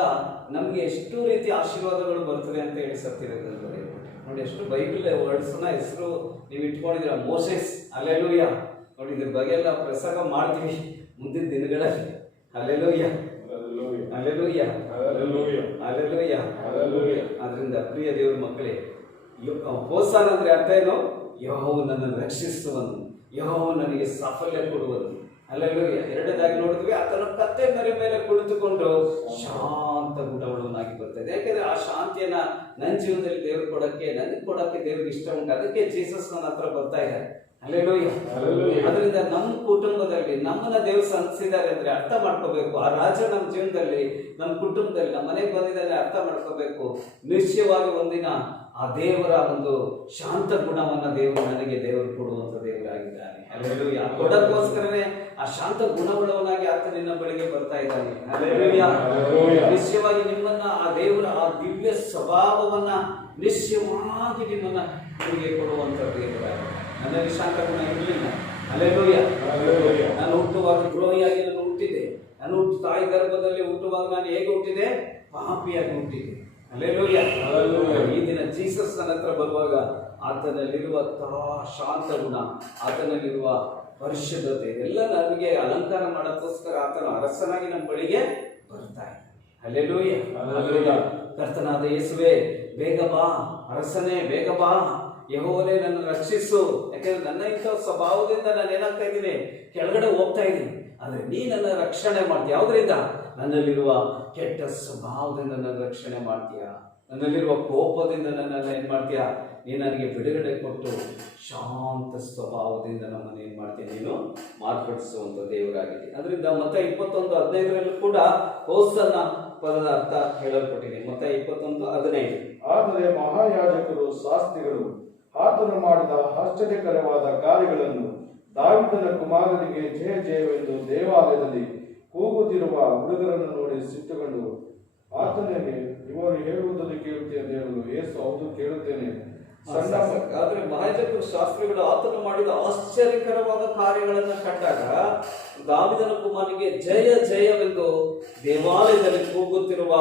ನಮಗೆ ಎಷ್ಟು ರೀತಿ ಆಶೀರ್ವಾದಗಳು ಬರ್ತದೆ ಅಂತ ಹೇಳಿ ಸತ್ತಿರೋದು ನೋಡಿ. ಎಷ್ಟು ಬೈಬಲ್ ವರ್ಡ್ಸ್ನ ಹೆಸರು ನೀವು ಇಟ್ಕೊಂಡಿದ್ದೀರ. Moses, alleluia. ನೋಡಿ, ಇದ್ರ ಬಗ್ಗೆ ಎಲ್ಲ ಪ್ರಸಂಗ ಮಾಡ್ತೀವಿ ಮುಂದಿನ ದಿನಗಳಲ್ಲಿ. Alleluia, alleluia, alleluia. ಆದ್ರಿಂದ ಪ್ರಿಯ ದೇವ್ರ ಮಕ್ಕಳೇ, ಹೋಸಾನ ಅಂದ್ರೆ ಅರ್ಥ ಏನು? ಯೆಹೋವನು ನನ್ನನ್ನು ರಕ್ಷಿಸುವನು, ಯೆಹೋವನು ನನಗೆ ಸಾಫಲ್ಯ ಕೊಡುವನು. ಅಲ್ಲೆಲೂಯಾ. ಎರಡನೇದಾಗಿ ನೋಡಿದ್ವಿ, ಆತನ ಕತ್ತೆ ಮರಿ ಮೇಲೆ ಕುಳಿತುಕೊಂಡು ಶಾಂತ ಗುಣವುಳ್ಳವನಾಗಿ ಬರ್ತದೆ. ಯಾಕಂದ್ರೆ ಆ ಶಾಂತಿಯನ್ನ ನನ್ನ ಜೀವನದಲ್ಲಿ ದೇವ್ರು ನನಗೆ ಕೊಡಕ್ಕೆ ದೇವ್ರಿಗೆ ಇಷ್ಟ ಉಂಟು. ಅದಕ್ಕೆ ಜೀಸಸ್ ನನ್ನ ಹತ್ರ ಬರ್ತಾ ಇದ್ದಾರೆ. ಹಲ್ಲೆಲೂಯಾ. ಅದರಿಂದ ನಮ್ಮ ಕುಟುಂಬದಲ್ಲಿ ನಮ್ಮನ್ನ ದೇವರು ಸಂತಿಸಿದ್ದಾರೆ ಅಂದ್ರೆ ಅರ್ಥ ಮಾಡ್ಕೋಬೇಕು. ಆ ರಾಜ ನಮ್ಮ ಜೀವನದಲ್ಲಿ, ನಮ್ಮ ಕುಟುಂಬದಲ್ಲಿ, ನಮ್ಮ ಮನೆಗೆ ಬಂದಿದ್ದಾರೆ ಅರ್ಥ ಮಾಡ್ಕೋಬೇಕು. ನಿಶ್ಚಯವಾಗಿ ಒಂದಿನ ಆ ದೇವರ ಒಂದು ಶಾಂತ ಗುಣವನ್ನ ದೇವರು ಕೊಡುವಂತ ದೇವರಾಗಿದ್ದಾನೆ. ಹಲ್ಲೆಲೂಯಾ. ಕೊಡಕ್ಕೋಸ್ಕರನೇ ಆ ಶಾಂತ ಗುಣವುಳ್ಳವನಾಗಿ ಆತ ನಿನ್ನ ಬಳಿಗೆ ಬರ್ತಾ ಇದ್ದಾನೆ. ಹಲ್ಲೆಲೂಯಾ. ನಿಶ್ಚಯವಾಗಿ ನಿಮ್ಮನ್ನ ಆ ದೇವರ ಆ ದಿವ್ಯ ಸ್ವಭಾವವನ್ನ ನಿಶ್ಚಯವಾಗಿ ನಿಮ್ಮನ್ನ ನಿಮಗೆ ಕೊಡುವಂತ ದೇವರಾಗಿದ್ದಾನೆ. ನನ್ನಲ್ಲಿ ಶಾಂತ ಗುಣ ಇರಲಿಲ್ಲ. ಹಲ್ಲೆಲೂಯಾ. ನಾನು ಹುಟ್ಟುವಾಗ ದ್ರೋಹಿಯಾಗಿ ನಾನು ಹುಟ್ಟಿದೆ. ನಾನು ತಾಯಿ ಗರ್ಭದಲ್ಲಿ ಹುಟ್ಟುವಾಗ ನಾನು ಹೇಗೆ ಹುಟ್ಟಿದೆ? ಪಾಪಿಯಾಗಿ ಹುಟ್ಟಿದೆ. ಹಲ್ಲೆಲೂಯಾ. ಈ ದಿನ ಜೀಸಸ್ ನನ್ನ ಹತ್ರ ಬರುವಾಗ ಆತನಲ್ಲಿರುವ ಶಾಂತ ಗುಣ, ಆತನಲ್ಲಿರುವ ಪರಿಶುದ್ಧತೆ ಎಲ್ಲ ನನಗೆ ಅಲಂಕಾರ ಮಾಡೋಕ್ಕೋಸ್ಕರ ಆತನ ಅರಸನಾಗಿ ನಮ್ಮ ಬಳಿಗೆ ಬರ್ತಾ ಇದೆ. ಹಲ್ಲೆಲೂಯಾ. ಕರ್ತನಾದ ಯೇಸುವೇ, ಬೇಗ ಬಾ. ಅರಸನೇ, ಬೇಗ ಬಾ. ಯೆಹೋವನೇ, ನನ್ನ ರಕ್ಷಿಸು. ಯಾಕಂದ್ರೆ ನನ್ನ ಇಂಥ ಸ್ವಭಾವದಿಂದ ನಾನು ಏನಾಗ್ತಾ ಇದ್ದೀನಿ? ಕೆಳಗಡೆ ಹೋಗ್ತಾ ಇದ್ದೀನಿ. ಆದ್ರೆ ನೀ ನನ್ನ ರಕ್ಷಣೆ ಮಾಡ್ತೀಯ. ಯಾವುದರಿಂದ? ನನ್ನಲ್ಲಿರುವ ಕೆಟ್ಟ ಸ್ವಭಾವದಿಂದ ನನ್ನ ರಕ್ಷಣೆ ಮಾಡ್ತೀಯ. ನನ್ನಲ್ಲಿರುವ ಕೋಪದಿಂದ ನನ್ನನ್ನು ಏನ್ ಮಾಡ್ತೀಯ? ನೀನು ನನಗೆ ಬಿಡುಗಡೆ ಕೊಟ್ಟು ಶಾಂತ ಸ್ವಭಾವದಿಂದ ನಮ್ಮನ್ನು ಏನ್ ಮಾಡ್ತೀಯ? ನೀನು ಮಾರ್ಪಡಿಸುವಂತ ದೇವರಾಗಿದೆ. ಅದರಿಂದ ಮತ್ತೆ 21:15 ಕೂಡ ಹೋಸನ್ನ ಪದದ ಅರ್ಥ ಹೇಳಲ್ಪಟ್ಟಿದೆ. ಮತ್ತೆ 21:15. ಆದರೆ ಮಹಾಯಾಜಕರು ಶಾಸ್ತ್ರಿಗಳು ಆತನು ಮಾಡಿದ ಆಶ್ಚರ್ಯಕರವಾದ ಕಾರ್ಯಗಳನ್ನು ದಾವೀದನ ಕುಮಾರನಿಗೆ ಜಯ ಜಯವೆಂದು ದೇವಾಲಯದಲ್ಲಿ ಕೂಗುತ್ತಿರುವ ಹುಡುಗರನ್ನು ನೋಡಿ ಸಿಟ್ಟುಕೊಂಡು ಆತನಿಗೆ, ಇವರು ಹೇಳುವುದನ್ನು ಕೇಳುತ್ತೇನೆ ಅಂತ ಹೇಳಲು ಯೇಸು, ಹೌದು ಕೇಳುತ್ತೇನೆ. ಆದ್ರೆ ಮಹಾಯಾಜಕರು ಶಾಸ್ತ್ರಿಗಳು ಆತನು ಮಾಡಿದ ಆಶ್ಚರ್ಯಕರವಾದ ಕಾರ್ಯಗಳನ್ನು ಕಂಡಾಗ ದಾವೀದನ ಕುಮಾರನಿಗೆ ಜಯ ಜಯವೆಂದು ದೇವಾಲಯದಲ್ಲಿ ಕೂಗುತ್ತಿರುವ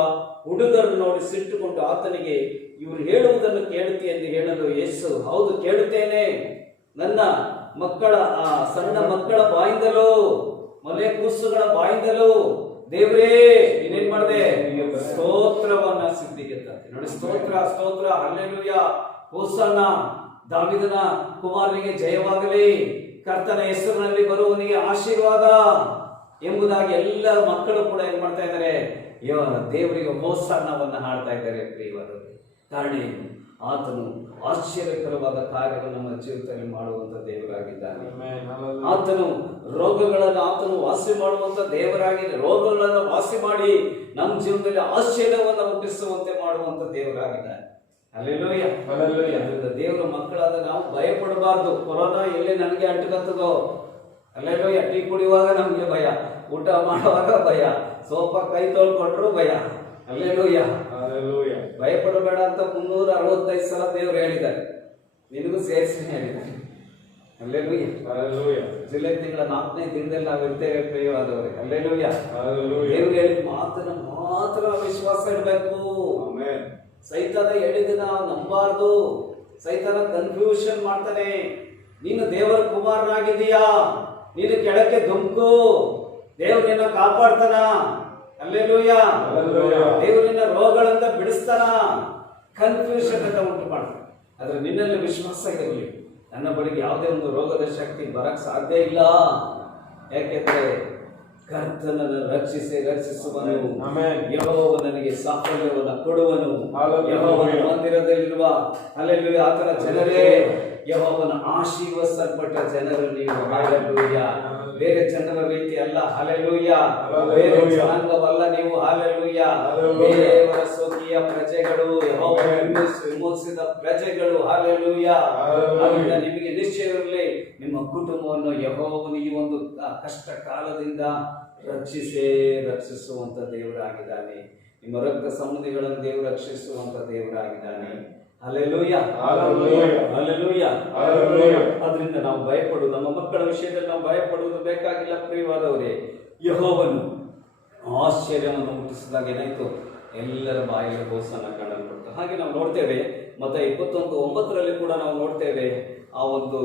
ಹುಡುಗರನ್ನು ನೋಡಿ ಸಿಟ್ಟುಕೊಂಡು ಆತನಿಗೆ, ಇವರು ಹೇಳುವುದನ್ನು ಕೇಳುತ್ತೀಯ ಎಂದು ಹೇಳಲು ಯೇಸು, ಹೌದು ಕೇಳುತ್ತೇನೆ. ನನ್ನ ಮಕ್ಕಳ ಸಣ್ಣ ಮಕ್ಕಳ ಬಾಯಿಂದಲೂ ಮೊಲೆ ಕೂಸುಗಳ ಬಾಯಿಂದಲೂ ದೇವರೇ ನೀನೇನ್ ಮಾಡಿದೆ? ಸ್ತೋತ್ರವನ್ನ ಸಿದ್ಧಿಗೆ ತಂದೆ. ನೋಡಿ, ಸ್ತೋತ್ರ ಸ್ತೋತ್ರ, ಹಲ್ಲೆಲೂಯಾ, ಹೋಸನ್ನ, ದಾವೀದನ ಕುಮಾರನಿಗೆ ಜಯವಾಗಲಿ, ಕರ್ತನ ಹೆಸರಿನಲ್ಲಿ ಬರುವವನಿಗೆ ಆಶೀರ್ವಾದ ಎಂಬುದಾಗಿ ಎಲ್ಲ ಮಕ್ಕಳು ಕೂಡ ಏನ್ ಮಾಡ್ತಾ ಇದ್ದಾರೆ? ದೇವರಿಗೆ ಹೋಸನ್ನವನ್ನ ಹಾಡ್ತಾ ಇದ್ದಾರೆ. ಪ್ರಿಯವರು, ಕಾರಣ ಏನು? ಆತನು ಆಶ್ಚರ್ಯಕರವಾದ ಕಾರ್ಯವನ್ನು ನಮ್ಮ ಜೀವಿತದಲ್ಲಿ ಮಾಡುವಂತ ದೇವರಾಗಿದ್ದಾನೆ. ಆತನು ರೋಗಗಳನ್ನು ಆತನು ವಾಸಿ ಮಾಡುವಂತ ದೇವರಾಗಿದೆ. ರೋಗಗಳನ್ನು ವಾಸಿ ಮಾಡಿ ನಮ್ಮ ಜೀವನದಲ್ಲಿ ಆಶ್ಚರ್ಯವನ್ನು ಹುಟ್ಟಿಸುವಂತೆ ಮಾಡುವಂತ ದೇವರಾಗಿದ್ದಾನೆ. ಹಲ್ಲೆಲೂಯಾ. ಅದರಿಂದ ದೇವರ ಮಕ್ಕಳಾದ ನಾವು ಭಯ ಪಡಬಾರ್ದು. ಕೊರೋನಾ ಎಲ್ಲಿ ನನಗೆ ಅಂಟುಕತ್ತದೋ, ಹಲ್ಲೆಲೂಯಾ. ಟೀ ಕುಡಿಯುವಾಗ ನಮ್ಗೆ ಭಯ, ಊಟ ಮಾಡುವಾಗ ಭಯ, ಸೋಫ ಕೈ ತೊಳ್ಕೊಂಡ್ರು ಭಯ. ಹಲ್ಲೆಲೂಯಾ. ಭಯ ಪಡಬೇಡ ಅಂತ 365 ಸಲ ದೇವರು ಹೇಳಿದ್ದಾರೆ. ನಿನಗೂ ಸೇರಿಸಿ ಹೇಳಿದ್ದಾರೆ. ಹಲ್ಲೆಲೂಯಾ. ಜುಲೈ ತಿಂಗಳ 4ನೇ ದಿನದಲ್ಲಿ ನಾವು ಇರ್ತೇವೆ ಪ್ರಿಯವಾದವರೇ. ಹಲ್ಲೆಲೂಯಾ. ದೇವರು ಹೇಳಿದ ಮಾತನ್ನ ಮಾತ್ರ ವಿಶ್ವಾಸ ಇಡಬೇಕು. ಸೈತಾನ ಹೇಳಿದ ನಾವು ನಂಬಾರ್ದು. ಸೈತಾನ ಕನ್ಫ್ಯೂಷನ್ ಮಾಡ್ತಾನೆ. ನೀನು ದೇವರ ಕುಮಾರನಾಗಿದೀಯಾ, ನೀನು ಕೆಳಕ್ಕೆ ಧುಮುಕು, ದೇವ್ರು ನಿನ್ನ ಕಾಪಾಡ್ತಾನ. ಹಲ್ಲೆಲೂಯಾ. ದೇವರಿನ ರೋಗಗಳಿಂದ ಬಿಡಿಸ್ತಾನ. ಕನ್ಫ್ಯೂಷನ್ ಅಂತ ಉಂಟು ಮಾಡ್ತಾನೆ. ಆದ್ರೆ ನಿನ್ನಲ್ಲಿ ವಿಶ್ವಾಸ ಇರಲಿ, ನನ್ನ ಬಳಿಗೆ ಯಾವುದೇ ಒಂದು ರೋಗದ ಶಕ್ತಿ ಬರಕ್ ಸಾಧ್ಯ ಇಲ್ಲ. ಯಾಕೆಂದ್ರೆ ಕರ್ತನನ್ನು ರಕ್ಷಿಸುವನು. ಆಮೆನ್. ಯೆಹೋವ ನನಗೆ ಸಾಫಲ್ಯವನ್ನು ಕೊಡುವನು. ಹಲ್ಲೆಲೂಯಾ. ಯೆಹೋವನ ಮಂದಿರದಲ್ಲಿರುವ ಹಲ್ಲೆಲೂಯಾ ಆತನ ಜನರೇ, ಯೆಹೋವನ ಆಶೀರ್ವದಿಸಲ್ಪಟ್ಟ ಜನರು ನೀವು. ಹಲ್ಲೆಲೂಯಾ. ಬೇರೆ ಜನರ ರೀತಿ ಅಲ್ಲ. ಹಲ್ಲೆಲೂಯಾ. ಬೇರೆ ಜನಾಂಗವಲ್ಲ ನೀವು. ಹಲ್ಲೆಲೂಯಾ. ದೇವರ ಸ್ವಕೀಯ ಪ್ರಜೆಗಳು, ಯೆಹೋವನ ವಿಮೋಚಿಸಿದ ಪ್ರಜೆಗಳು. ಹಲ್ಲೆಲೂಯಾ. ಆದ್ದರಿಂದ ನಿಮಗೆ ನಿಶ್ಚಯವಿರಲಿ, ನಿಮ್ಮ ಕುಟುಂಬವನ್ನು ಯೆಹೋವನು ಈ ಒಂದು ಕಷ್ಟ ಕಾಲದಿಂದ ರಕ್ಷಿಸುವಂತ ದೇವರಾಗಿದ್ದಾನೆ. ನಿಮ್ಮ ರಕ್ತ ಸಂಬಂಧಿಗಳನ್ನು ದೇವರು ರಕ್ಷಿಸುವಂತ ದೇವರಾಗಿದ್ದಾನೆ. ಹಲ್ಲೆಲೂಯಾ. ಹಲ್ಲೆಲೂಯಾ. ಅದರಿಂದ ನಾವು ಭಯಪಡುವುದು, ನಮ್ಮ ಮಕ್ಕಳ ವಿಷಯದಲ್ಲಿ ನಾವು ಭಯಪಡುವುದು ಬೇಕಾಗಿಲ್ಲ ಪ್ರಿಯವಾದವರೇ. ಯೆಹೋವನು ಆಶ್ಚರ್ಯವನ್ನು ಹುಟ್ಟಿಸಿದಾಗ ಏನಾಯ್ತು? ಎಲ್ಲರ ಬಾಯಿಗೆ ಹೋಸನ್ನ ಕಂಡಲ್ಪಡ್ತು. ಹಾಗೆ ನಾವು ನೋಡ್ತೇವೆ ಮತ್ತೆ 21:9 ಕೂಡ ನಾವು ನೋಡ್ತೇವೆ ಆ ಒಂದು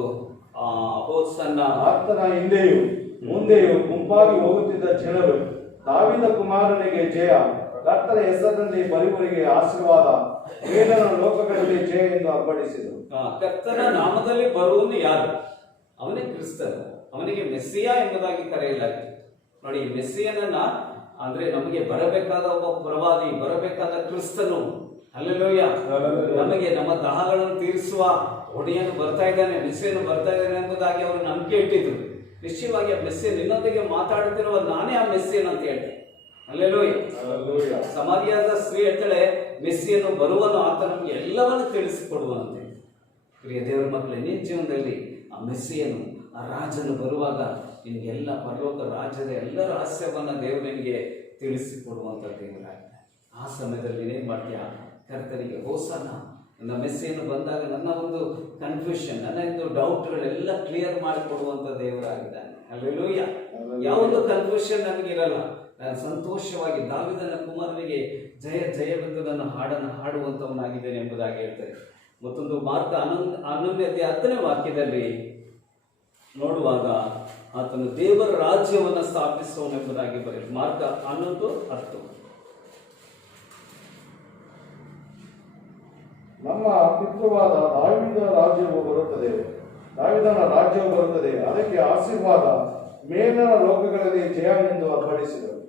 ಹೋಸನ್ನ. ಆತನ ಹಿಂದೆಯೂ ಮುಂದೆಯೂ ಗುಂಪಾಗಿ ಹೋಗುತ್ತಿದ್ದ ಜನರು ದಾವೀದ ಕುಮಾರನಿಗೆ ಜಯ, ಕರ್ತನ ಹೆಸರಿನಲ್ಲಿ ಬರುವವರಿಗೆ ಆಶೀರ್ವಾದ, ಮೇಲನ ಲೋಕಗಳಲ್ಲಿ ಜಯ ಎಂದು ಅಬ್ಬಡಿಸಿದರು. ಕರ್ತನ ನಾಮದಲ್ಲಿ ಬರುವನು ಯಾರು? ಅವನೇ ಕ್ರಿಸ್ತನು. ಅವನಿಗೆ ಮೆಸ್ಸಿಯ ಎಂಬುದಾಗಿ ಕರೆಯಲಾಗಿದೆ. ನೋಡಿ, ಮೆಸ್ಸಿಯನನ್ನ ಅಂದ್ರೆ ನಮಗೆ ಬರಬೇಕಾದ ಒಬ್ಬ ಪ್ರವಾದಿ, ಬರಬೇಕಾದ ಕ್ರಿಸ್ತನು. ಹಲ್ಲೆಲೂಯಾ. ನಮಗೆ ನಮ್ಮ ದಾಹಗಳನ್ನು ತೀರಿಸುವ ಒಡೆಯನು ಬರ್ತಾ ಇದ್ದಾನೆ, ಮೆಸ್ಸಿಯನು ಬರ್ತಾ ಇದ್ದಾನೆ ಎಂಬುದಾಗಿ ಅವರು ನಂಬಿಕೆ ಇಟ್ಟಿದ್ರು. ನಿಶ್ಚಯವಾಗಿ ಆ ಮೆಸ್ಸಿಯನ್ ನಿನ್ನೊಂದಿಗೆ ಮಾತಾಡುತ್ತಿರುವ ನಾನೇ ಆ ಮೆಸ್ಸಿಯನ್ ಅಂತ ಹೇಳ್ತಾರೆ. ಹಲ್ಲೆಲೂಯಾ. ಸಮಾರ್ಯದ ಸ್ತ್ರೀ ಹೇಳ್ತಾಳೆ, ಮೆಸ್ಸಿಯನು ಬರುವನು, ಆತ ನಮಗೆ ಎಲ್ಲವನ್ನು ತಿಳಿಸಿಕೊಡುವಂತೆ. ಪ್ರಿಯ ದೇವರ ಮಕ್ಕಳೇ, ನಿನ್ನ ಜೀವನದಲ್ಲಿ ಆ ಮೆಸ್ಸಿಯನು, ಆ ರಾಜನು ಬರುವಾಗ ನಿನಗೆಲ್ಲ ಪರಲೋಕ ರಾಜ್ಯದ ಎಲ್ಲ ರಹಸ್ಯವನ್ನ ದೇವರು ನಿನಗೆ ತಿಳಿಸಿಕೊಡುವಂತ ದೇವರಾಗಿದೆ. ಆ ಸಮಯದಲ್ಲಿ ನೀನೇನ್ ಮಾಡ್ತೀಯ? ಕರ್ತನಿಗೆ ಹೋಸನ್ನ. ನನ್ನ ಮೆಸ್ಸಿಯನ್ನು ಬಂದಾಗ ನನ್ನ ಒಂದು ಕನ್ಫ್ಯೂಷನ್, ನನ್ನ ಒಂದು ಡೌಟ್ಗಳೆಲ್ಲ ಕ್ಲಿಯರ್ ಮಾಡಿಕೊಡುವಂತ ದೇವರಾಗಿದ್ದಾನೆ. ಹಲ್ಲೆಲೂಯಾ. ಯಾವೊಂದು ಕನ್ಫ್ಯೂಷನ್ ನನಗಿರಲ್ಲ. ನಾನು ಸಂತೋಷವಾಗಿ ದಾವೀದನ ಕುಮಾರನಿಗೆ ಜಯ ಜಯವೆಂದು ನನ್ನ ಹಾಡನ್ನು ಹಾಡುವಂತವನಾಗಿದ್ದೇನೆ ಎಂಬುದಾಗಿ ಹೇಳ್ತಾರೆ. ಮತ್ತೊಂದು ಮಾರ್ಕ 11ನೇ ವಾಕ್ಯದಲ್ಲಿ ನೋಡುವಾಗ ಆತನು ದೇವರ ರಾಜ್ಯವನ್ನು ಸ್ಥಾಪಿಸುವನೆಂಬುದಾಗಿ ಬರೆಯುತ್ತೆ. ಮಾರ್ಕ 11:10. ನಮ್ಮ ಪಿತೃವಾದ ದಾವೀದನ ರಾಜ್ಯವು ಬರುತ್ತದೆ, ಅದಕ್ಕೆ ಆಶೀರ್ವಾದ, ಮೇಲಿನ ಲೋಕಗಳಲ್ಲಿ ಜಯ ಎಂದು ಅಬ್ಬಡಿಸಿದರು.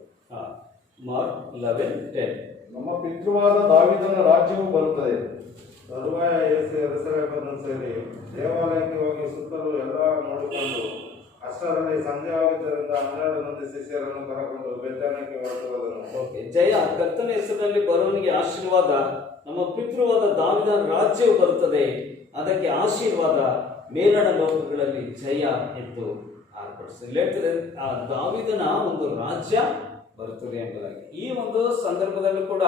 ಮಾರ್ಕ್ 11:10. ನಮ್ಮ ಪಿತೃವಾದ ದಾವೀದನ ರಾಜ್ಯವು ಬರುತ್ತದೆ. ತರುವಾಯ ಯೇಸು ಯೆರೂಸಲೇಮನ್ನು ಸೇರಿ ದೇವಾಲಯಕ್ಕೆ ಹೋಗಿ ಸುತ್ತಲೂ ಎಲ್ಲ ನೋಡಿಕೊಂಡು ಅಷ್ಟರಲ್ಲಿ ಸಂಜೆ ಆಗುವುದರಿಂದ 12 ಮಂದಿ ಶಿಷ್ಯರನ್ನು ಕರಕೊಂಡು ಬೆತ್ತನಕ್ಕೆ ಹೊರಟು ಹೋದನು. ಓಕೆ, ಜಯ. ಕರ್ತನ ಹೆಸರಿನಲ್ಲಿ ಬರುವನಿಗೆ ಆಶೀರ್ವಾದ, ನಮ್ಮ ಪಿತೃವಾದ ದಾವೀದನ ರಾಜ್ಯವು ಬರುತ್ತದೆ, ಅದಕ್ಕೆ ಆಶೀರ್ವಾದ, ಮೇಲಣ ಲೋಕಗಳಲ್ಲಿ ಜಯ ಎಂದು ಆರ್ಪಡಿಸಿದೆ. ಹೇಳ್ತದೆ ಆ ದಾವೀದನ ಒಂದು ರಾಜ್ಯ ಬರುತ್ತದೆ ಎಂಬುದಾಗಿ. ಈ ಒಂದು ಸಂದರ್ಭದಲ್ಲೂ ಕೂಡ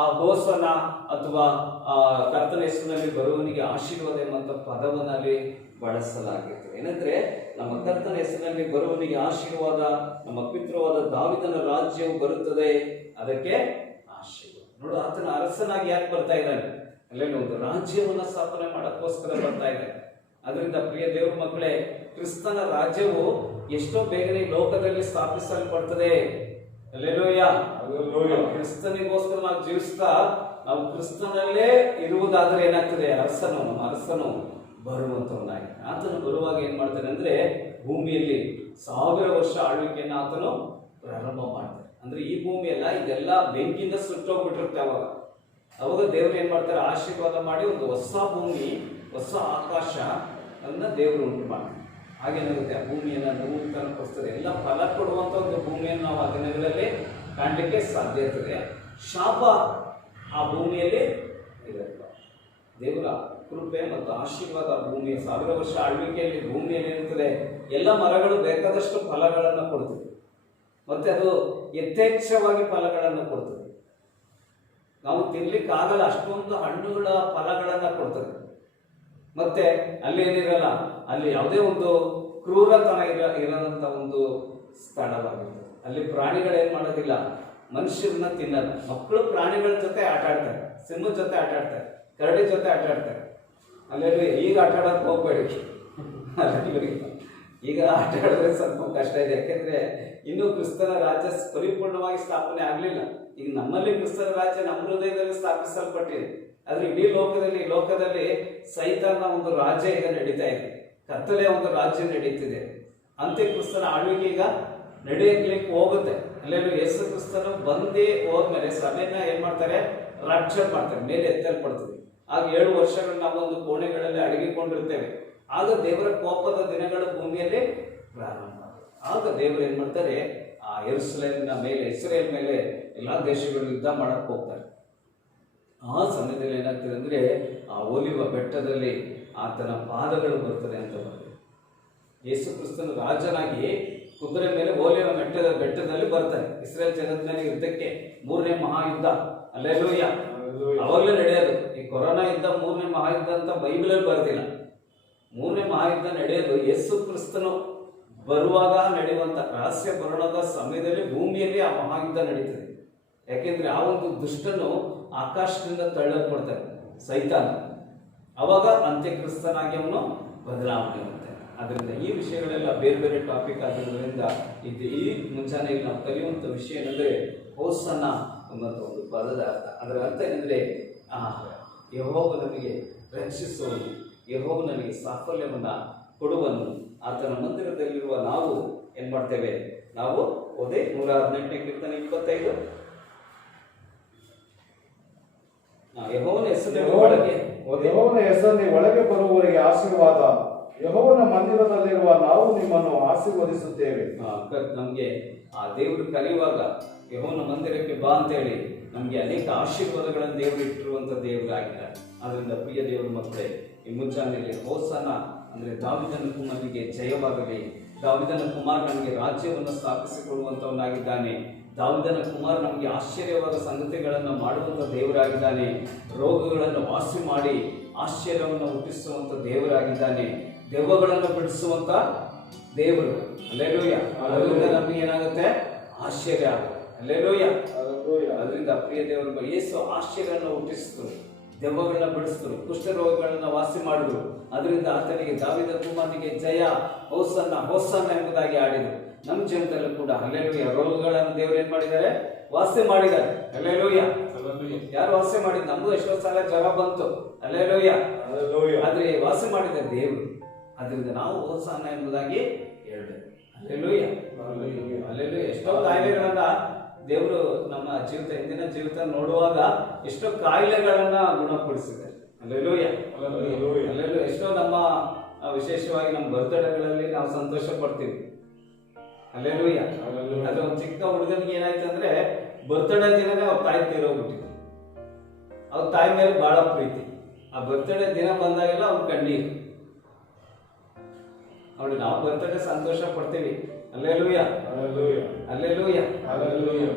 ಆ ಹೋಸನ ಅಥವಾ ಕರ್ತನ ಹೆಸರಿನಲ್ಲಿ ಬರುವನಿಗೆ ಆಶೀರ್ವಾದ ಎಂಬಂತ ಪದವನ್ನಲ್ಲಿ ಬಳಸಲಾಗಿತ್ತು. ಏನಂದ್ರೆ, ನಮ್ಮ ಕರ್ತನ ಹೆಸರಿನಲ್ಲಿ ಬರುವನಿಗೆ ಆಶೀರ್ವಾದ, ನಮ್ಮ ಪಿತೃವಾದ ದಾವೀದನ ರಾಜ್ಯವು ಬರುತ್ತದೆ, ಅದಕ್ಕೆ ಆಶೀರ್ವಾದ. ನೋಡು, ಆತನ ಅರಸನಾಗಿ ಯಾಕೆ ಬರ್ತಾ ಇದ್ದಾನೆ? ಅಲ್ಲೇನು ಒಂದು ರಾಜ್ಯವನ್ನ ಸ್ಥಾಪನೆ ಮಾಡಕ್ಕೋಸ್ಕರ ಬರ್ತಾ ಇದ್ದಾನೆ. ಅದರಿಂದ ಪ್ರಿಯ ದೇವ್ರ ಮಕ್ಕಳೇ, ಕ್ರಿಸ್ತನ ರಾಜ್ಯವು ಎಷ್ಟೋ ಬೇಗನೆ ಲೋಕದಲ್ಲಿ ಸ್ಥಾಪಿಸಲ್ಪಡ್ತದೆ. ಹಲ್ಲೆಲೂಯಾ. ಕ್ರಿಸ್ತನಿಗೋಸ್ಕರ ನಾವು ಜೀವಿಸ್ತಾ ನಾವು ಕ್ರಿಸ್ತನಲ್ಲೇ ಇರುವುದಾದ್ರೆ ಏನಾಗ್ತದೆ? ನಮ್ಮ ಅರಸನು ಬರುವಂತವನಾಗಿ. ಆತನು ಬರುವಾಗ ಏನ್ ಮಾಡ್ತಾನೆ ಅಂದ್ರೆ, ಭೂಮಿಯಲ್ಲಿ 1000 ವರ್ಷ ಆಳ್ವಿಕೆಯನ್ನು ಆತನು ಪ್ರಾರಂಭ ಮಾಡ್ತಾನೆ. ಅಂದ್ರೆ ಈ ಭೂಮಿಯಲ್ಲ, ಇದೆಲ್ಲ ಬೆಂಕಿಯಿಂದ ಸುಟ್ಟೋಗ್ಬಿಟ್ಟಿರುತ್ತೆ. ಅವಾಗ ದೇವ್ರು ಏನ್ ಮಾಡ್ತಾರೆ? ಆಶೀರ್ವಾದ ಮಾಡಿ ಒಂದು ಹೊಸ ಭೂಮಿ, ಹೊಸ ಆಕಾಶ ಅನ್ನ ದೇವರು ಉಂಟು ಮಾಡ್ತಾರೆ. ಹಾಗೇನಾಗುತ್ತೆ? ಆ ಭೂಮಿಯನ್ನು ನೂತನಪಡಿಸ್ತದೆ. ಎಲ್ಲ ಫಲ ಕೊಡುವಂತ ಒಂದು ಭೂಮಿಯನ್ನು ನಾವು ಆ ದಿನಗಳಲ್ಲಿ ಕಾಣಲಿಕ್ಕೆ ಸಾಧ್ಯ ಇರ್ತದೆ. ಶಾಪ ಆ ಭೂಮಿಯಲ್ಲಿ ಇರುತ್ತೆ. ದೇವರ ಕೃಪೆ ಮತ್ತು ಆಶೀರ್ವಾದ ಭೂಮಿಯ 1000 ವರ್ಷ ಆಳ್ವಿಕೆಯಲ್ಲಿ ಭೂಮಿಯಲ್ಲಿ ಇರುತ್ತದೆ. ಎಲ್ಲ ಮರಗಳು ಬೇಕಾದಷ್ಟು ಫಲಗಳನ್ನು ಕೊಡ್ತದೆ, ಮತ್ತೆ ಅದು ಯಥೇಚ್ಛವಾಗಿ ಫಲಗಳನ್ನು ಕೊಡ್ತದೆ. ನಾವು ತಿನ್ಲಿಕ್ಕಾಗಲ್ಲ ಅಷ್ಟೊಂದು ಹಣ್ಣುಗಳ ಫಲಗಳನ್ನ ಕೊಡ್ತದೆ. ಮತ್ತೆ ಅಲ್ಲಿ ಏನಿರಲ್ಲ, ಅಲ್ಲಿ ಯಾವುದೇ ಒಂದು ಕ್ರೂರತನ ಇರೋದಂತ ಒಂದು ಸ್ಥಳವಾಗಿರ್ತದೆ. ಅಲ್ಲಿ ಪ್ರಾಣಿಗಳು ಏನ್ ಮಾಡೋದಿಲ್ಲ, ಮನುಷ್ಯರನ್ನ ತಿನ್ನಲ್ಲ. ಮಕ್ಕಳು ಪ್ರಾಣಿಗಳ ಜೊತೆ ಆಟ ಆಡ್ತಾರೆ, ಸಿಂಹದ ಜೊತೆ ಆಟ ಆಡ್ತಾರೆ, ಕರಡಿ ಜೊತೆ ಆಟ ಆಡ್ತಾರೆ. ಅಲ್ಲಿ ಈಗ ಆಟ ಆಡೋಕೆ ಹೋಗ್ಬೇಡಿ. ಈಗ ಆಟ ಆಡಿದ್ರೆ ಸ್ವಲ್ಪ ಕಷ್ಟ ಇದೆ. ಯಾಕೆಂದ್ರೆ ಇನ್ನೂ ಕ್ರಿಸ್ತನ ರಾಜ್ಯ ಪರಿಪೂರ್ಣವಾಗಿ ಸ್ಥಾಪನೆ ಆಗ್ಲಿಲ್ಲ. ಈಗ ನಮ್ಮಲ್ಲಿ ಕ್ರಿಸ್ತನ ರಾಜ್ಯ ನಮ್ಮ ಹೃದಯದಲ್ಲಿ ಸ್ಥಾಪಿಸಲ್ಪಟ್ಟಿದೆ. ಆದ್ರೆ ಇಡೀ ಲೋಕದಲ್ಲಿ ಸೈತಾನ ಒಂದು ರಾಜ್ಯ ಈಗ ನಡೀತಾ ಇದೆ. ಕತ್ತಲೆಯ ಒಂದು ರಾಜ್ಯ ನಡೀತಿದೆ. ಅಂತ್ಯಕ್ರಿಸ್ತನ ಆಳ್ವಿಕೆ ಈಗ ನಡೆಯಲಿಕ್ಕೆ ಹೋಗುತ್ತೆ. ಅಲ್ಲೆಲ್ಲೂ ಯೇಸು ಕ್ರಿಸ್ತನು ಬಂದೇ ಹೋದ್ಮೇಲೆ ಸಭೆನ ಏನ್ ಮಾಡ್ತಾರೆ, ರಾಪ್ಚರ್ ಮಾಡ್ತಾರೆ, ಮೇಲೆ ಎತ್ತಲ್ಪಡ್ತದೆ. ಆಗ 7 ವರ್ಷಗಳು ನಾವು ಒಂದು ಕೋಣೆಗಳಲ್ಲಿ ಅಡಗಿಕೊಂಡಿರ್ತೇವೆ. ಆಗ ದೇವರ ಕೋಪದ ದಿನಗಳು ಭೂಮಿಯಲ್ಲಿ ಪ್ರಾರಂಭ. ಆಗ ದೇವರು ಏನ್ ಮಾಡ್ತಾರೆ, ಆ ಯೆರೂಸಲೇಮಿನ ಮೇಲೆ, ಇಸ್ರೇಲ್ ಮೇಲೆ ಎಲ್ಲಾ ದೇಶಗಳು ಯುದ್ಧ ಮಾಡಕ್ ಹೋಗ್ತಾರೆ. ಆ ಸಮಯದಲ್ಲಿ ಏನಾಗ್ತದೆ ಅಂದ್ರೆ, ಆ ಒಲಿವ ಬೆಟ್ಟದಲ್ಲಿ ಆತನ ಪಾದಗಳು ಬರ್ತದೆ ಅಂತ ಬರ್ತದೆ. ಯೇಸು ಕ್ರಿಸ್ತನು ರಾಜನಾಗಿ ಕುದುರೆ ಮೇಲೆ ಒಲಿವ ಬೆಟ್ಟದಲ್ಲಿ ಬರ್ತಾನೆ. ಇಸ್ರೇಲ್ ಜನದ ಮೇಲೆ ಯುದ್ಧಕ್ಕೆ 3ನೇ ಮಹಾಯುದ್ಧ. ಅಲ್ಲೆಲ್ಲೂಯ್ಯ, ಅವಾಗಲೇ ನಡೆಯೋದು. ಈ ಕೊರೋನಾ ಯುದ್ಧ 3ನೇ ಮಹಾಯುದ್ಧ ಅಂತ ಬೈಬಲಲ್ಲಿ ಬರ್ದಿಲ್ಲ. 3ನೇ ಮಹಾಯುದ್ಧ ನಡೆಯೋದು ಯೇಸು ಕ್ರಿಸ್ತನು ಬರುವಾಗ ನಡೆಯುವಂತ ರಹಸ್ಯ ಬರೋಣದ ಸಮಯದಲ್ಲಿ ಭೂಮಿಯಲ್ಲಿ ಆ ಮಹಾಯುದ್ಧ ನಡೀತದೆ. ಯಾಕೆಂದ್ರೆ ಆ ಒಂದು ದುಷ್ಟನು ಆಕಾಶದಿಂದ ತಳ್ಳಲ್ಪಡ್ತಾನೆ, ಸೈತಾನ. ಅವಾಗ ಅಂತ್ಯಕ್ರಿಸ್ತನಾಗಿ ಅವನು ಬದಲಾವಣೆ ಮಾಡ್ತಾನೆ. ಅದರಿಂದ ಈ ವಿಷಯಗಳೆಲ್ಲ ಬೇರೆ ಬೇರೆ ಟಾಪಿಕ್ ಆಗಿರೋದ್ರಿಂದ ಈ ಮುಂಜಾನೆ ನಾವು ಕಲಿಯುವಂಥ ವಿಷಯ ಏನಂದ್ರೆ, ಹೋಸನ್ನ ಎಂಬಂತ ಒಂದು ಪದದ ಅರ್ಥ. ಅದರ ಅರ್ಥ ಏನಂದ್ರೆ, ಯೆಹೋವ ನಮಗೆ ರಕ್ಷಿಸುವನು, ಯೆಹೋವ ನನಗೆ ಸಾಫಲ್ಯವನ್ನ ಕೊಡುವನು. ಆತನ ಮಂದಿರದಲ್ಲಿರುವ ನಾವು ಏನ್ ಮಾಡ್ತೇವೆ, ನಾವು ಓದಿ 118ನೇ ಕೀರ್ತನೆ 25. ಯೆಹೋವನ ಹೆಸರಿನಲ್ಲಿ ಒಳಗೆ ಬರುವವರಿಗೆ ಆಶೀರ್ವಾದ. ಯೆಹೋವನ ಮಂದಿರದಲ್ಲಿರುವ ನಾವು ನಿಮ್ಮನ್ನು ಆಶೀರ್ವದಿಸುತ್ತೇವೆ. ನಮ್ಗೆ ಆ ದೇವರು ಕರೆಯುವಾಗ ಯೆಹೋವನ ಮಂದಿರಕ್ಕೆ ಬಾ ಅಂತ ಹೇಳಿ ನಮ್ಗೆ ಅನೇಕ ಆಶೀರ್ವಾದಗಳನ್ನು ದೇವರು ಇಟ್ಟಿರುವಂತ ದೇವರಾಗಿದ್ದಾರೆ. ಅದರಿಂದ ಪ್ರಿಯ ದೇವರು ಮಕ್ಕಳೇ, ಈ ಮುಂಜಾನೆಯಲ್ಲಿ ಹೋಸನ್ನ ಅಂದ್ರೆ ದಾವೀದನ ಕುಮಾರನಿಗೆ ಜಯವಾಗಲಿ. ದಾವೀದನ ಕುಮಾರ್ ನಮಗೆ ರಾಜ್ಯವನ್ನು ಸ್ಥಾಪಿಸಿಕೊಳ್ಳುವಂತವನಾಗಿದ್ದಾನೆ. ದಾವೀದನ ಕುಮಾರ್ ನಮಗೆ ಆಶ್ಚರ್ಯವಾದ ಸಂಗತಿಗಳನ್ನು ಮಾಡುವಂತ ದೇವರಾಗಿದ್ದಾನೆ. ರೋಗಗಳನ್ನು ವಾಸಿ ಮಾಡಿ ಆಶ್ಚರ್ಯವನ್ನು ಹುಟ್ಟಿಸುವಂತ ದೇವರಾಗಿದ್ದಾನೆ. ದೆವ್ವಗಳನ್ನು ಬಿಡಿಸುವಂತ ದೇವರು. ಅಲ್ಲೇಲೂಯ. ಅದರಿಂದ ನಮಗೆ ಏನಾಗುತ್ತೆ, ಆಶ್ಚರ್ಯ ಆಗುತ್ತೆ. ಅಲ್ಲೇಲೂಯ. ಅದರಿಂದ ಪ್ರಿಯ ದೇವರು ಯೇಸು ಆಶ್ಚರ್ಯವನ್ನು ಹುಟ್ಟಿಸಿದ್ರು, ದೆವ್ವಗಳನ್ನ ಬಿಡಿಸಿದ್ರು, ಕುಷ್ಠರೋಗಗಳನ್ನ ವಾಸಿ ಮಾಡಿದ್ರು. ಅದರಿಂದ ಆತನಿಗೆ ದಾವೀದ ಕುಮಾರನಿಗೆ ಜಯ, ಹೋಸನ್ನ ಹೋಸನ್ನ ಎಂಬುದಾಗಿ ಆಡಿದರು. ನಮ್ಮ ಜೀವನದಲ್ಲೂ ಕೂಡ ಅಲ್ಲೇಲೂಯ ರೋಗಗಳನ್ನು ದೇವರು ಏನ್ ಮಾಡಿದ್ದಾರೆ, ವಾಸಿ ಮಾಡಿದ್ದಾರೆ. ಅಲ್ಲೇಲೂಯ. ಯಾರು ವಾಸಿ ಮಾಡಿದ್? ನಮಗೂ ಎಷ್ಟೋ ಸಲ ಜ್ವರ ಬಂತು. ಅಲ್ಲೇಲೂಯ. ಆದ್ರೆ ವಾಸಿ ಮಾಡಿದ ದೇವರು. ಅದರಿಂದ ನಾವು ಹೋಸನ್ನ ಎಂಬುದಾಗಿ ಹೇಳ್ಬೇಕು. ಅಲ್ಲೇಲೂಯ. ಅಲ್ಲೇಲೂಯ. ಎಷ್ಟೋ ಕಾಯಿಲೆಗಳನ್ನ ದೇವರು ನಮ್ಮ ಜೀವಿತ, ಹಿಂದಿನ ಜೀವಿತ ನೋಡುವಾಗ ಎಷ್ಟೋ ಕಾಯಿಲೆಗಳನ್ನ ಗುಣಪಡಿಸಿದ್ದಾರೆ. ಅಲ್ಲೇಲೂಯ. ಅಲ್ಲೇಲೂಯ. ಎಷ್ಟೋ ನಮ್ಮ ವಿಶೇಷವಾಗಿ ನಮ್ಮ ಬರ್ತ್ಡೇಗಳಲ್ಲಿ ನಾವು ಸಂತೋಷ ಪಡ್ತೀವಿ. ಅಲ್ಲೇಲೂಯ. ಅದು ಒಂದು ಚಿಕ್ಕ ಹುಡುಗನಿಗೆ ಏನಾಯ್ತು ಅಂದ್ರೆ, ಬರ್ತ್ಡೇ ದಿನನೇ ಅವ್ರ ತಾಯಿ ತೀರೋಗ್ಬಿಟ್ಟಿದ್ರು. ಅವ್ರ ತಾಯಿ ಮೇಲೆ ಬಹಳ ಪ್ರೀತಿ. ಆ ಬರ್ತ್ಡೇ ದಿನ ಬಂದಾಗೆಲ್ಲ ಅವ್ರ ಕಣ್ಣೀರು. ನೋಡಿ, ನಾವು ಬರ್ತ್ಡೇ ಸಂತೋಷ ಪಡ್ತೀವಿ. ಅಲ್ಲೇಲೂಯ. ಅಲ್ಲೇಲೂಯ.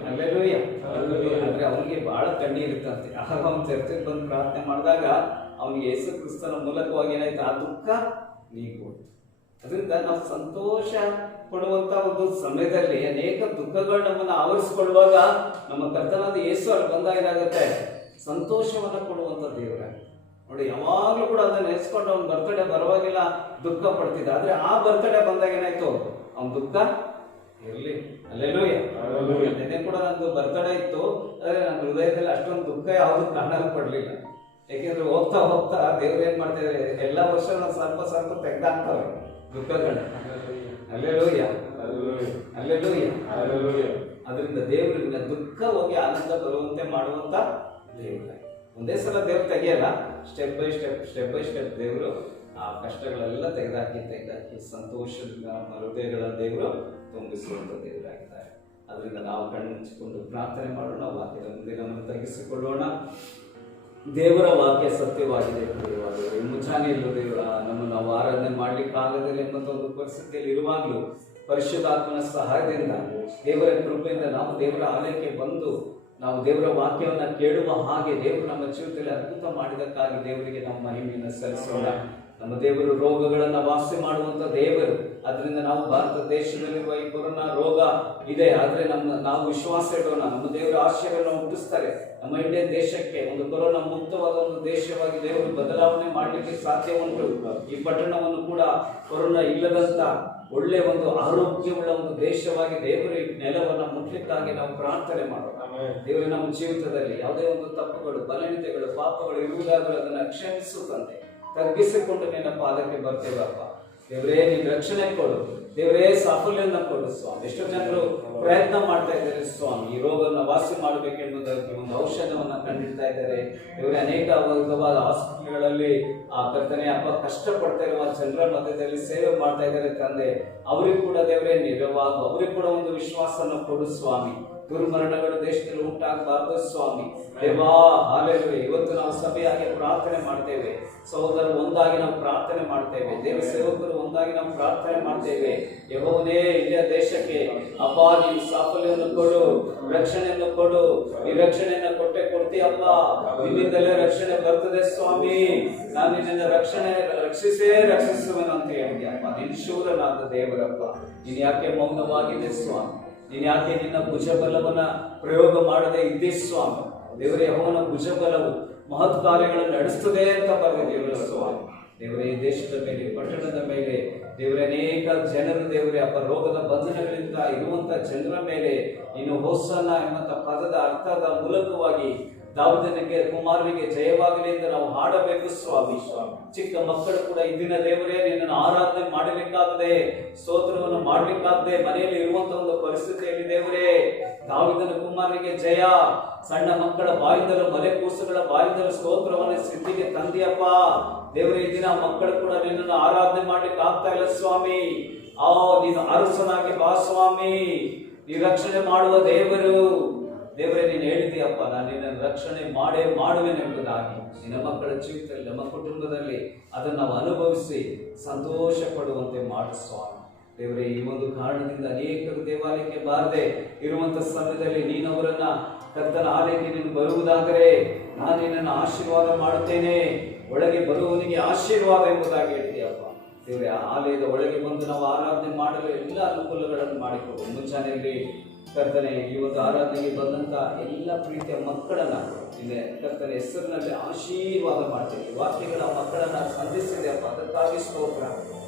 ಅಲ್ಲೇಲೂಯ. ಅಂದ್ರೆ ಅವನಿಗೆ ಬಹಳ ಕಣ್ಣೀರು ಇರ್ತಂತೆ. ಆಗ ಅವ್ನು ಚರ್ಚೆಗೆ ಬಂದು ಪ್ರಾರ್ಥನೆ ಮಾಡಿದಾಗ ಅವನಿಗೆ ಯೇಸು ಕ್ರಿಸ್ತನ ಮೂಲಕವಾಗಿ ಏನಾಯ್ತು, ಆ ದುಃಖ ನೀಗ್ಬೋದು. ಅದರಿಂದ ನಾವು ಸಂತೋಷ ಪಡುವಂತ ಒಂದು ಸಮಯದಲ್ಲಿ ಅನೇಕ ದುಃಖಗಳು ನಮ್ಮನ್ನು ಆವರಿಸಿಕೊಳ್ಳುವಾಗ ನಮ್ಮ ಕರ್ತನಾದ ಯೇಸು ಅಲ್ಲಿ ಬಂದಾಗ ಏನಾಗುತ್ತೆ, ಸಂತೋಷವನ್ನ ಕೊಡುವಂತ ದೇವರ. ನೋಡಿ, ಯಾವಾಗ್ಲೂ ಕೂಡ ಅದನ್ನ ನೆನೆಸ್ಕೊಂಡು ಅವ್ನ ಬರ್ತಡೇ ಬರುವಾಗಿಲ್ಲ ದುಃಖ ಪಡ್ತಿದ್ದ. ಆದ್ರೆ ಆ ಬರ್ತಡೇ ಬಂದಾಗ ಏನಾಯ್ತು, ಅವ್ನ ದುಃಖ ಇರ್ಲಿ. ಅಲ್ಲೇಲೂಯ. ನೆನೆ ಕೂಡ ನಂದು ಬರ್ತಡೇ ಇತ್ತು, ಆದ್ರೆ ನನ್ನ ಹೃದಯದಲ್ಲಿ ಅಷ್ಟೊಂದು ದುಃಖ ಯಾವ್ದು ಕಾಣಲು ಪಡ್ಲಿಲ್ಲ. ಯಾಕೆಂದ್ರೆ ಹೋಗ್ತಾ ಹೋಗ್ತಾ ದೇವ್ರು ಏನ್ ಮಾಡ್ತಿದ್ರೆ, ಎಲ್ಲಾ ವರ್ಷ ಸ್ವಲ್ಪ ಸ್ವಲ್ಪ ತೆಗ್ದಾಕ್ತವ್ರೆ ದುಃಖಗಳನ್ನ. ಅಲ್ಲೇಲೂಯ. ಅಲ್ಲೇಲೂಯ. ಅದರಿಂದ ದೇವರಿಂದ ದುಃಖ ಹೋಗಿ ಆನಂದ ಬರುವಂತೆ ಮಾಡುವಂತ ದೇವರ. ಒಂದೇ ಸಲ ದೇವ್ರು ತೆಗಿಯಲ್ಲ, ಸ್ಟೆಪ್ ಬೈ ಸ್ಟೆಪ್ ದೇವರು ಆ ಕಷ್ಟಗಳೆಲ್ಲ ತೆಗೆದಾಕಿ ಸಂತೋಷದಿಂದ ನಮ್ಮ ಹೃದಯಗಳ ದೇವರು ತುಂಬಿಸುವಂತ ದೇವರಾಗಿದ್ದಾರೆ. ಅದರಿಂದ ನಾವು ಕಣ್ಣು ಮುಚ್ಚಿಕೊಂಡು ಪ್ರಾರ್ಥನೆ ಮಾಡೋಣ, ವಾಕ್ಯದ ಮುಂದೆ ನಮ್ಮನ್ನು ತಗ್ಗಿಸಿಕೊಳ್ಳೋಣ. ದೇವರ ವಾಕ್ಯ ಸತ್ಯವಾಗಿದೆ. ಈ ಮುಂಜಾನೆಯಲ್ಲೂ ನಮ್ಮನ್ನು ನಾವು ಆರಾಧನೆ ಮಾಡ್ಲಿಕ್ಕೆ ಆಗದಿಲ್ಲ ಎಂಬಂತ ಒಂದು ಪರಿಸ್ಥಿತಿಯಲ್ಲಿ ಇರುವಾಗಲೂ ಪರಿಶುದ್ಧಾತ್ಮನ ಸಹಾಯದಿಂದ, ದೇವರ ಕೃಪೆಯಿಂದ ನಾವು ದೇವರ ಆಲಯಕ್ಕೆ ಬಂದು ನಾವು ದೇವರ ವಾಕ್ಯವನ್ನ ಕೇಳುವ ಹಾಗೆ ದೇವರು ನಮ್ಮ ಜೀವಿತದಲ್ಲಿ ಅದ್ಭುತ ಮಾಡಿದಕ್ಕಾಗಿ ದೇವರಿಗೆ ನಮ್ಮ ಮಹಿಮೆಯನ್ನು ಸಲ್ಲಿಸೋಣ. ನಮ್ಮ ದೇವರು ರೋಗಗಳನ್ನ ವಾಸಿ ಮಾಡುವಂತ ದೇವರು. ಅದರಿಂದ ನಾವು ಭಾರತ ದೇಶದಲ್ಲಿರುವ ಈ ಕೊರೋನಾ ರೋಗ ಇದೆ, ಆದ್ರೆ ನಾವು ವಿಶ್ವಾಸ ಇಡೋಣ. ನಮ್ಮ ದೇವರ ಆಶಯವನ್ನು ಹುಟ್ಟಿಸ್ತಾರೆ. ನಮ್ಮ ಇಂಡಿಯಾ ದೇಶಕ್ಕೆ ಒಂದು ಕೊರೋನಾ ಮುಕ್ತವಾದ ಒಂದು ದೇಶವಾಗಿ ದೇವರು ಬದಲಾವಣೆ ಮಾಡಲಿಕ್ಕೆ ಸಾಧ್ಯ ಉಂಟು. ಈ ಪಟ್ಟಣವನ್ನು ಕೂಡ ಕೊರೋನಾ ಇಲ್ಲದಂತ ಒಳ್ಳೆ ಒಂದು ಆರೋಗ್ಯವುಳ್ಳ ಒಂದು ದೇಶವಾಗಿ ದೇವರು ಈ ನೆಲವನ್ನು ಮುಟ್ಲಿಕ್ಕಾಗಿ ನಾವು ಪ್ರಾರ್ಥನೆ ಮಾಡೋಣ. ದೇವರು ನಮ್ಮ ಜೀವಿತದಲ್ಲಿ ಯಾವುದೇ ಒಂದು ತಪ್ಪುಗಳು, ಬಲಹೀನತೆಗಳು, ಪಾಪಗಳು ಇರುವುದಾದರೂ ಅದನ್ನ ಕ್ಷಮಿಸುತ್ತಂತೆ ತಗ್ಗಿಸಿಕೊಂಡು ನಿನ್ನ ಪಾದಕ್ಕೆ ಬರ್ತೇವಪ್ಪ. ದೇವರೇ ನೀನು ರಕ್ಷಣೆ ಕೊಡು, ದೇವರೇ ಸಾಫಲ್ಯನ ಕೊಡು ಸ್ವಾಮಿ. ಎಷ್ಟೋ ಜನರು ಪ್ರಯತ್ನ ಮಾಡ್ತಾ ಇದ್ದಾರೆ ಸ್ವಾಮಿ, ಈ ರೋಗವನ್ನು ವಾಸಿ ಮಾಡಬೇಕೆಂಬುದಾಗಿ ಒಂದು ಔಷಧವನ್ನ ಕಂಡಿಡ್ತಾ ಇದ್ದಾರೆ ದೇವರೇ. ಅನೇಕ ವಿಧವಾದ ಹಾಸ್ಪಿಟಲ್ಗಳಲ್ಲಿ ಆ ಕರ್ತನೆ ಅಪ್ಪ ಕಷ್ಟಪಡ್ತಾ ಇರುವ ಜನರ ಮಧ್ಯದಲ್ಲಿ ಸೇವೆ ಮಾಡ್ತಾ ಇದ್ದಾರೆ ತಂದೆ. ಅವರಿಗೂ ಕೂಡ ದೇವರೇ ನೆರವಾಗು, ಅವರಿಗೂ ಕೂಡ ಒಂದು ವಿಶ್ವಾಸನ ಕೊಡು ಸ್ವಾಮಿ. ದುರ್ಮರಣಗಳು ದೇಶದಲ್ಲಿ ಉಂಟಾಗಬಾರದು ಸ್ವಾಮಿ. ದೇವಾ ಹಾಲೆಲೂಯಾ. ಇವತ್ತು ನಾವು ಸಭೆಯಾಗಿ ಪ್ರಾರ್ಥನೆ ಮಾಡ್ತೇವೆ, ಸಹೋದರರು ಒಂದಾಗಿ ನಾವು ಪ್ರಾರ್ಥನೆ ಮಾಡ್ತೇವೆ, ದೇವ ಸೇವಕರು ಒಂದಾಗಿ ನಾವು ಪ್ರಾರ್ಥನೆ ಮಾಡ್ತೇವೆ. ಯೆಹೋವನೇ ಇಲ್ಲಿಯ ದೇಶಕ್ಕೆ ಅಪ್ಪ ನೀನು ಸಾಫಲ್ಯವನ್ನು ಕೊಡು, ರಕ್ಷಣೆಯನ್ನು ಕೊಡು. ಈ ರಕ್ಷಣೆಯನ್ನು ಕೊಡ್ತೀಯಪ್ಪ, ನಿನ್ನಿಂದಲೇ ರಕ್ಷಣೆ ಬರ್ತದೆ ಸ್ವಾಮಿ. ನಾನು ನಿನ್ನ ರಕ್ಷಿಸುವೆನು ಅಂತ ಹೇಳಿದ್ಯಪ್ಪ. ನೀನು ಶೂರನಾದ ದೇವರಪ್ಪ, ನೀನು ಯಾಕೆ ಮೌನವಾಗಿದೆ ಸ್ವಾಮಿ? ನೀನು ಯಾಕೆ ನಿನ್ನ ಭುಜಬಲವನ್ನ ಪ್ರಯೋಗ ಮಾಡದೆ ಇದ್ದೇ ಸ್ವಾಮಿ? ದೇವರೇ, ಯೆಹೋವನ ಭುಜಬಲವು ಮಹತ್ ಕಾರ್ಯಗಳನ್ನು ನಡೆಸ್ತದೆ ಅಂತ ಬರೆದಿದ್ದೀವಿ ಸ್ವಾಮಿ. ದೇವರೇ, ಈ ದೇಶದ ಮೇಲೆ, ಪಟ್ಟಣದ ಮೇಲೆ ದೇವರೇ, ಅನೇಕ ಜನರು ದೇವರೇ ಅಪ್ಪ ರೋಗದ ಬಂಧನಗಳಿಂದ ಇರುವಂತ ಜನರ ಮೇಲೆ ಇನ್ನು ಹೋಸನ್ನ ಎಂಬಂತ ಪದದ ಅರ್ಥದ ಮೂಲಕವಾಗಿ ದಾವೀದನಿಗೆ ಕುಮಾರನಿಗೆ ಜಯವಾಗಲಿ ಎಂದು ನಾವು ಹಾಡಬೇಕು ಸ್ವಾಮಿ. ಚಿಕ್ಕ ಮಕ್ಕಳು ಕೂಡ ಇಂದಿನ ದೇವರೇ ನಿನ್ನನ್ನು ಆರಾಧನೆ ಮಾಡಲಿಕ್ಕಾಗದೆ, ಸ್ತೋತ್ರವನ್ನು ಮಾಡಲಿಕ್ಕಾಗದೆ ಮನೆಯಲ್ಲಿ ಇರುವಂತಹ ಒಂದು ಪರಿಸ್ಥಿತಿಯಲ್ಲಿ ದೇವರೇ, ದಾವೀದನ ಕುಮಾರನಿಗೆ ಜಯ. ಸಣ್ಣ ಮಕ್ಕಳ ಬಾಯಿಂದಲೂ ಮಲೆ ಕೂಸುಗಳ ಬಾಯಿಂದಲೂ ಸ್ತೋತ್ರವನ್ನು ಸಿದ್ಧಿಗೆ ತಂದಿಯಪ್ಪ ದೇವರೇ. ಈ ದಿನ ಮಕ್ಕಳು ಕೂಡ ನಿನ್ನನ್ನು ಆರಾಧನೆ ಮಾಡ್ಲಿಕ್ಕೆ ಆಗ್ತಾ ಇಲ್ಲ ಸ್ವಾಮಿ. ನೀನು ಅರಸನಾಗಿ ಬಾ ಸ್ವಾಮಿ, ನೀ ರಕ್ಷಣೆ ಮಾಡುವ ದೇವರು. ದೇವರೇ, ನೀನು ಹೇಳಿದೆಯಪ್ಪ, ನಾನು ನಿನ್ನ ರಕ್ಷಣೆ ಮಾಡುವೆನೆಂಬುದಾಗಿ. ನಿನ್ನ ಮಕ್ಕಳ ಜೀವಿತದಲ್ಲಿ, ನಮ್ಮ ಕುಟುಂಬದಲ್ಲಿ ಅದನ್ನು ನಾವು ಅನುಭವಿಸಿ ಸಂತೋಷ ಪಡುವಂತೆ ಮಾಡು ಸ್ವಾಮಿ. ದೇವರೇ, ಈ ಒಂದು ಕಾರಣದಿಂದ ಅನೇಕರು ದೇವಾಲಯಕ್ಕೆ ಬಾರದೆ ಇರುವಂತ ಸಮಯದಲ್ಲಿ ನೀನು ಅವರನ್ನ ಕರ್ತನ ಆಲಯಕ್ಕೆ ನೀನು ಬರುವುದಾದರೆ ನಾನು ನಿನ್ನನ್ನು ಆಶೀರ್ವಾದ ಮಾಡುತ್ತೇನೆ. ಒಳಗೆ ಬರುವವನಿಗೆ ಆಶೀರ್ವಾದ ಎಂಬುದಾಗಿ ಹೇಳ್ತೀಯಪ್ಪ ದೇವರೇ. ಆಲಯದ ಒಳಗೆ ಬಂದು ನಾವು ಆರಾಧನೆ ಮಾಡಲು ಎಲ್ಲ ಅನುಕೂಲಗಳನ್ನು ಮಾಡಿಕೊಡು. ಮುಂಚಾನೆಯಲ್ಲಿ ಕರ್ತನೆ ಈ ಒಂದು ಆರಾಧನೆಗೆ ಬಂದಂತ ಎಲ್ಲ ಪ್ರೀತಿಯ ಮಕ್ಕಳನ್ನ ನಿನ್ನೆ ಕರ್ತನ ಹೆಸರಿನಲ್ಲಿ ಆಶೀರ್ವಾದ ಮಾಡ್ತೇನೆ. ವಾಕ್ಯಗಳ ಮಕ್ಕಳನ್ನ ಸಂಧಿಸಿದೆಯಪ್ಪ, ಅದಕ್ಕಾಗಿ ಸ್ತೋತ್ರ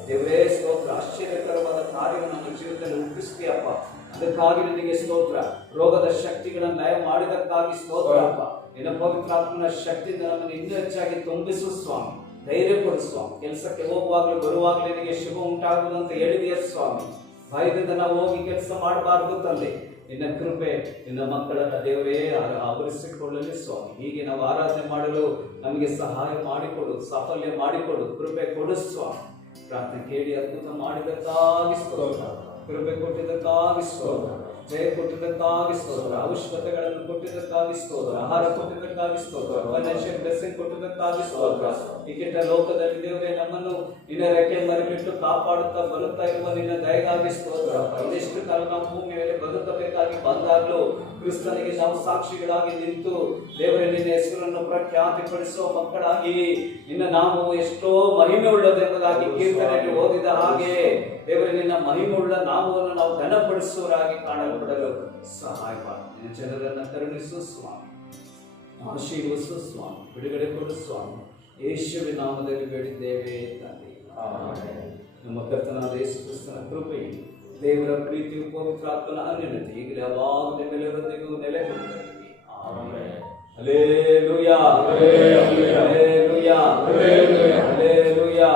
ದೇವರೇ. ಸ್ತೋತ್ರ. ಆಶ್ಚರ್ಯಕರವಾದ ಕಾರ್ಯವನ್ನು ನಮ್ಮ ಜೀವಿತದಲ್ಲಿ ಹುಟ್ಟಿಸ್ತೀಯಪ್ಪ, ಅದಕ್ಕಾಗಿ ನಿನಗೆ ಸ್ತೋತ್ರ. ರೋಗದ ಶಕ್ತಿಗಳನ್ನು ಲಯ ಮಾಡಿದಕ್ಕಾಗಿ ಸ್ತೋತ್ರಪ್ಪ. ನಿನ್ನ ಪವಿತ್ರಾತ್ಮನ ಶಕ್ತಿಯಿಂದ ನಮ್ಮನ್ನು ಇನ್ನೂ ಹೆಚ್ಚಾಗಿ ತುಂಬಿಸು ಸ್ವಾಮಿ. ಧೈರ್ಯ ಕೊಡು ಸ್ವಾಮಿ. ಕೆಲಸಕ್ಕೆ ಹೋಗುವಾಗಲೂ ಬರುವಾಗಲೂ ನಿನಗೆ ಶುಭ ಉಂಟಾಗುವುದು ಅಂತ ಹೇಳಿದೆಯ ಸ್ವಾಮಿ. ಭಯದಿಂದ ನಾವು ಹೋಗಿ ಕೆಲಸ ಮಾಡಬಾರ್ದು ತಂದೆ. ನಿನ್ನ ಕೃಪೆ ನಿನ್ನ ಮಕ್ಕಳನ್ನ ದೇವರೇ ಆವರಿಸಿಕೊಳ್ಳಲಿ ಸ್ವಾಮಿ. ಹೀಗೆ ನಾವು ಆರಾಧನೆ ಮಾಡಲು ನಮಗೆ ಸಹಾಯ ಮಾಡಿಕೊಡು, ಸಾಫಲ್ಯ ಮಾಡಿಕೊಡು, ಕೃಪೆ ಕೊಡು ಸ್ವಾಮಿ. ಪ್ರಾರ್ಥನೆ ಕೇಳಿ ಅದ್ಭುತ ಮಾಡಿದಕ್ಕಾಗಿ ಸ್ತೋತ್ರ. ಕೃಪೆ ಕೊಟ್ಟಿದ್ದಕ್ಕಾಗಿ ಸ್ತೋತ್ರ. ಜಯ ಕೊಟ್ಟಿದ್ದಕ್ಕಾಗಿ ಸ್ತೋತ್ರ. ಅವಶ್ಯಕತೆಗಳನ್ನು ಕೊಟ್ಟಿದ್ದಕ್ಕಾಗಿ ಸ್ತೋತ್ರ. ಆಹಾರ ಕೊಟ್ಟಿದ್ದಕ್ಕಾಗಿ ಸ್ತೋತ್ರ. ಫೈನಾನ್ಷಿಯಲ್ ಬ್ಲೆಸ್ಸಿಂಗ್ ಕೊಟ್ಟಿದ್ದಕ್ಕಾಗಿ ಸ್ತೋತ್ರ. ಈ ಕೆಟ್ಟ ಲೋಕದಲ್ಲಿ ದೇವರೇ ನಮ್ಮನ್ನು ನಿನ್ನ ರೆಕ್ಕೆ ಮರೆಬಿಟ್ಟು ಕಾಪಾಡುತ್ತಾ ಬರುತ್ತಾ ಇರುವ ನಿನ್ನ ದಯಗಾಗಿ ಸ್ತೋತ್ರ. ಇದೆಷ್ಟು ಕಾಲ ನಾವು ಭೂಮಿ ಮೇಲೆ ಬದುಕಬೇಕಾಗಿ ಬಂದಾಗಲೂ ಕ್ರಿಸ್ತನಿಗೆ ನಾವು ಸಾಕ್ಷಿಗಳಾಗಿ ನಿಂತು ದೇವರೇ ನಿನ್ನ ಹೆಸರನ್ನು ಪ್ರಖ್ಯಾತಿಪಡಿಸುವ ಮಕ್ಕಳಾಗಿ ನಿನ್ನ ನಾಮವು ಎಷ್ಟೋ ಮಹಿಮೆ ಉಳ್ಳದೆಂಬುದಾಗಿ ಕೀರ್ತನೆಯಲ್ಲಿ ಓದಿದ ಹಾಗೆ ದೇವರೇ ನಿನ್ನ ಮಹಿಮೆಯುಳ್ಳ ನಾಮವನ್ನು ನಾವು ಘನಪಡಿಸುವರಾಗಿ ಕಾಣಲ್ಪಡಲು ಸಹಾಯ ಮಾಡು. ನಿನ್ನ ಜನರನ್ನು ಕರುಣಿಸು ಸ್ವಾಮಿ, ಆಶೀರ್ವದಿಸು ಸ್ವಾಮಿ, ಬಿಡುಗಡೆ ಕೊಡು ಸ್ವಾಮಿ. ಯೇಸುವಿನ ನಾಮದಲ್ಲಿ ಬೇಡಿದ್ದೇವೆ ತಂದೆ, ಆಮೆನ್. ನಮ್ಮ ಕರ್ತನಾದ ಯೇಸು ಕ್ರಿಸ್ತನ ಕೃಪೆಯು, ದೇವರ ಪ್ರೀತಿಯು, ಪವಿತ್ರಾತ್ಮನ ಅನ್ಯೋನ್ಯತೆ ಈಗಲೇ ಯಾವಾಗಲೂ ನಿಮ್ಮೆಲ್ಲರೊಂದಿಗೂ ನೆಲೆಗೊಂಡಿರಲಿ. Amen. Hallelujah, hallelujah, hallelujah, hallelujah.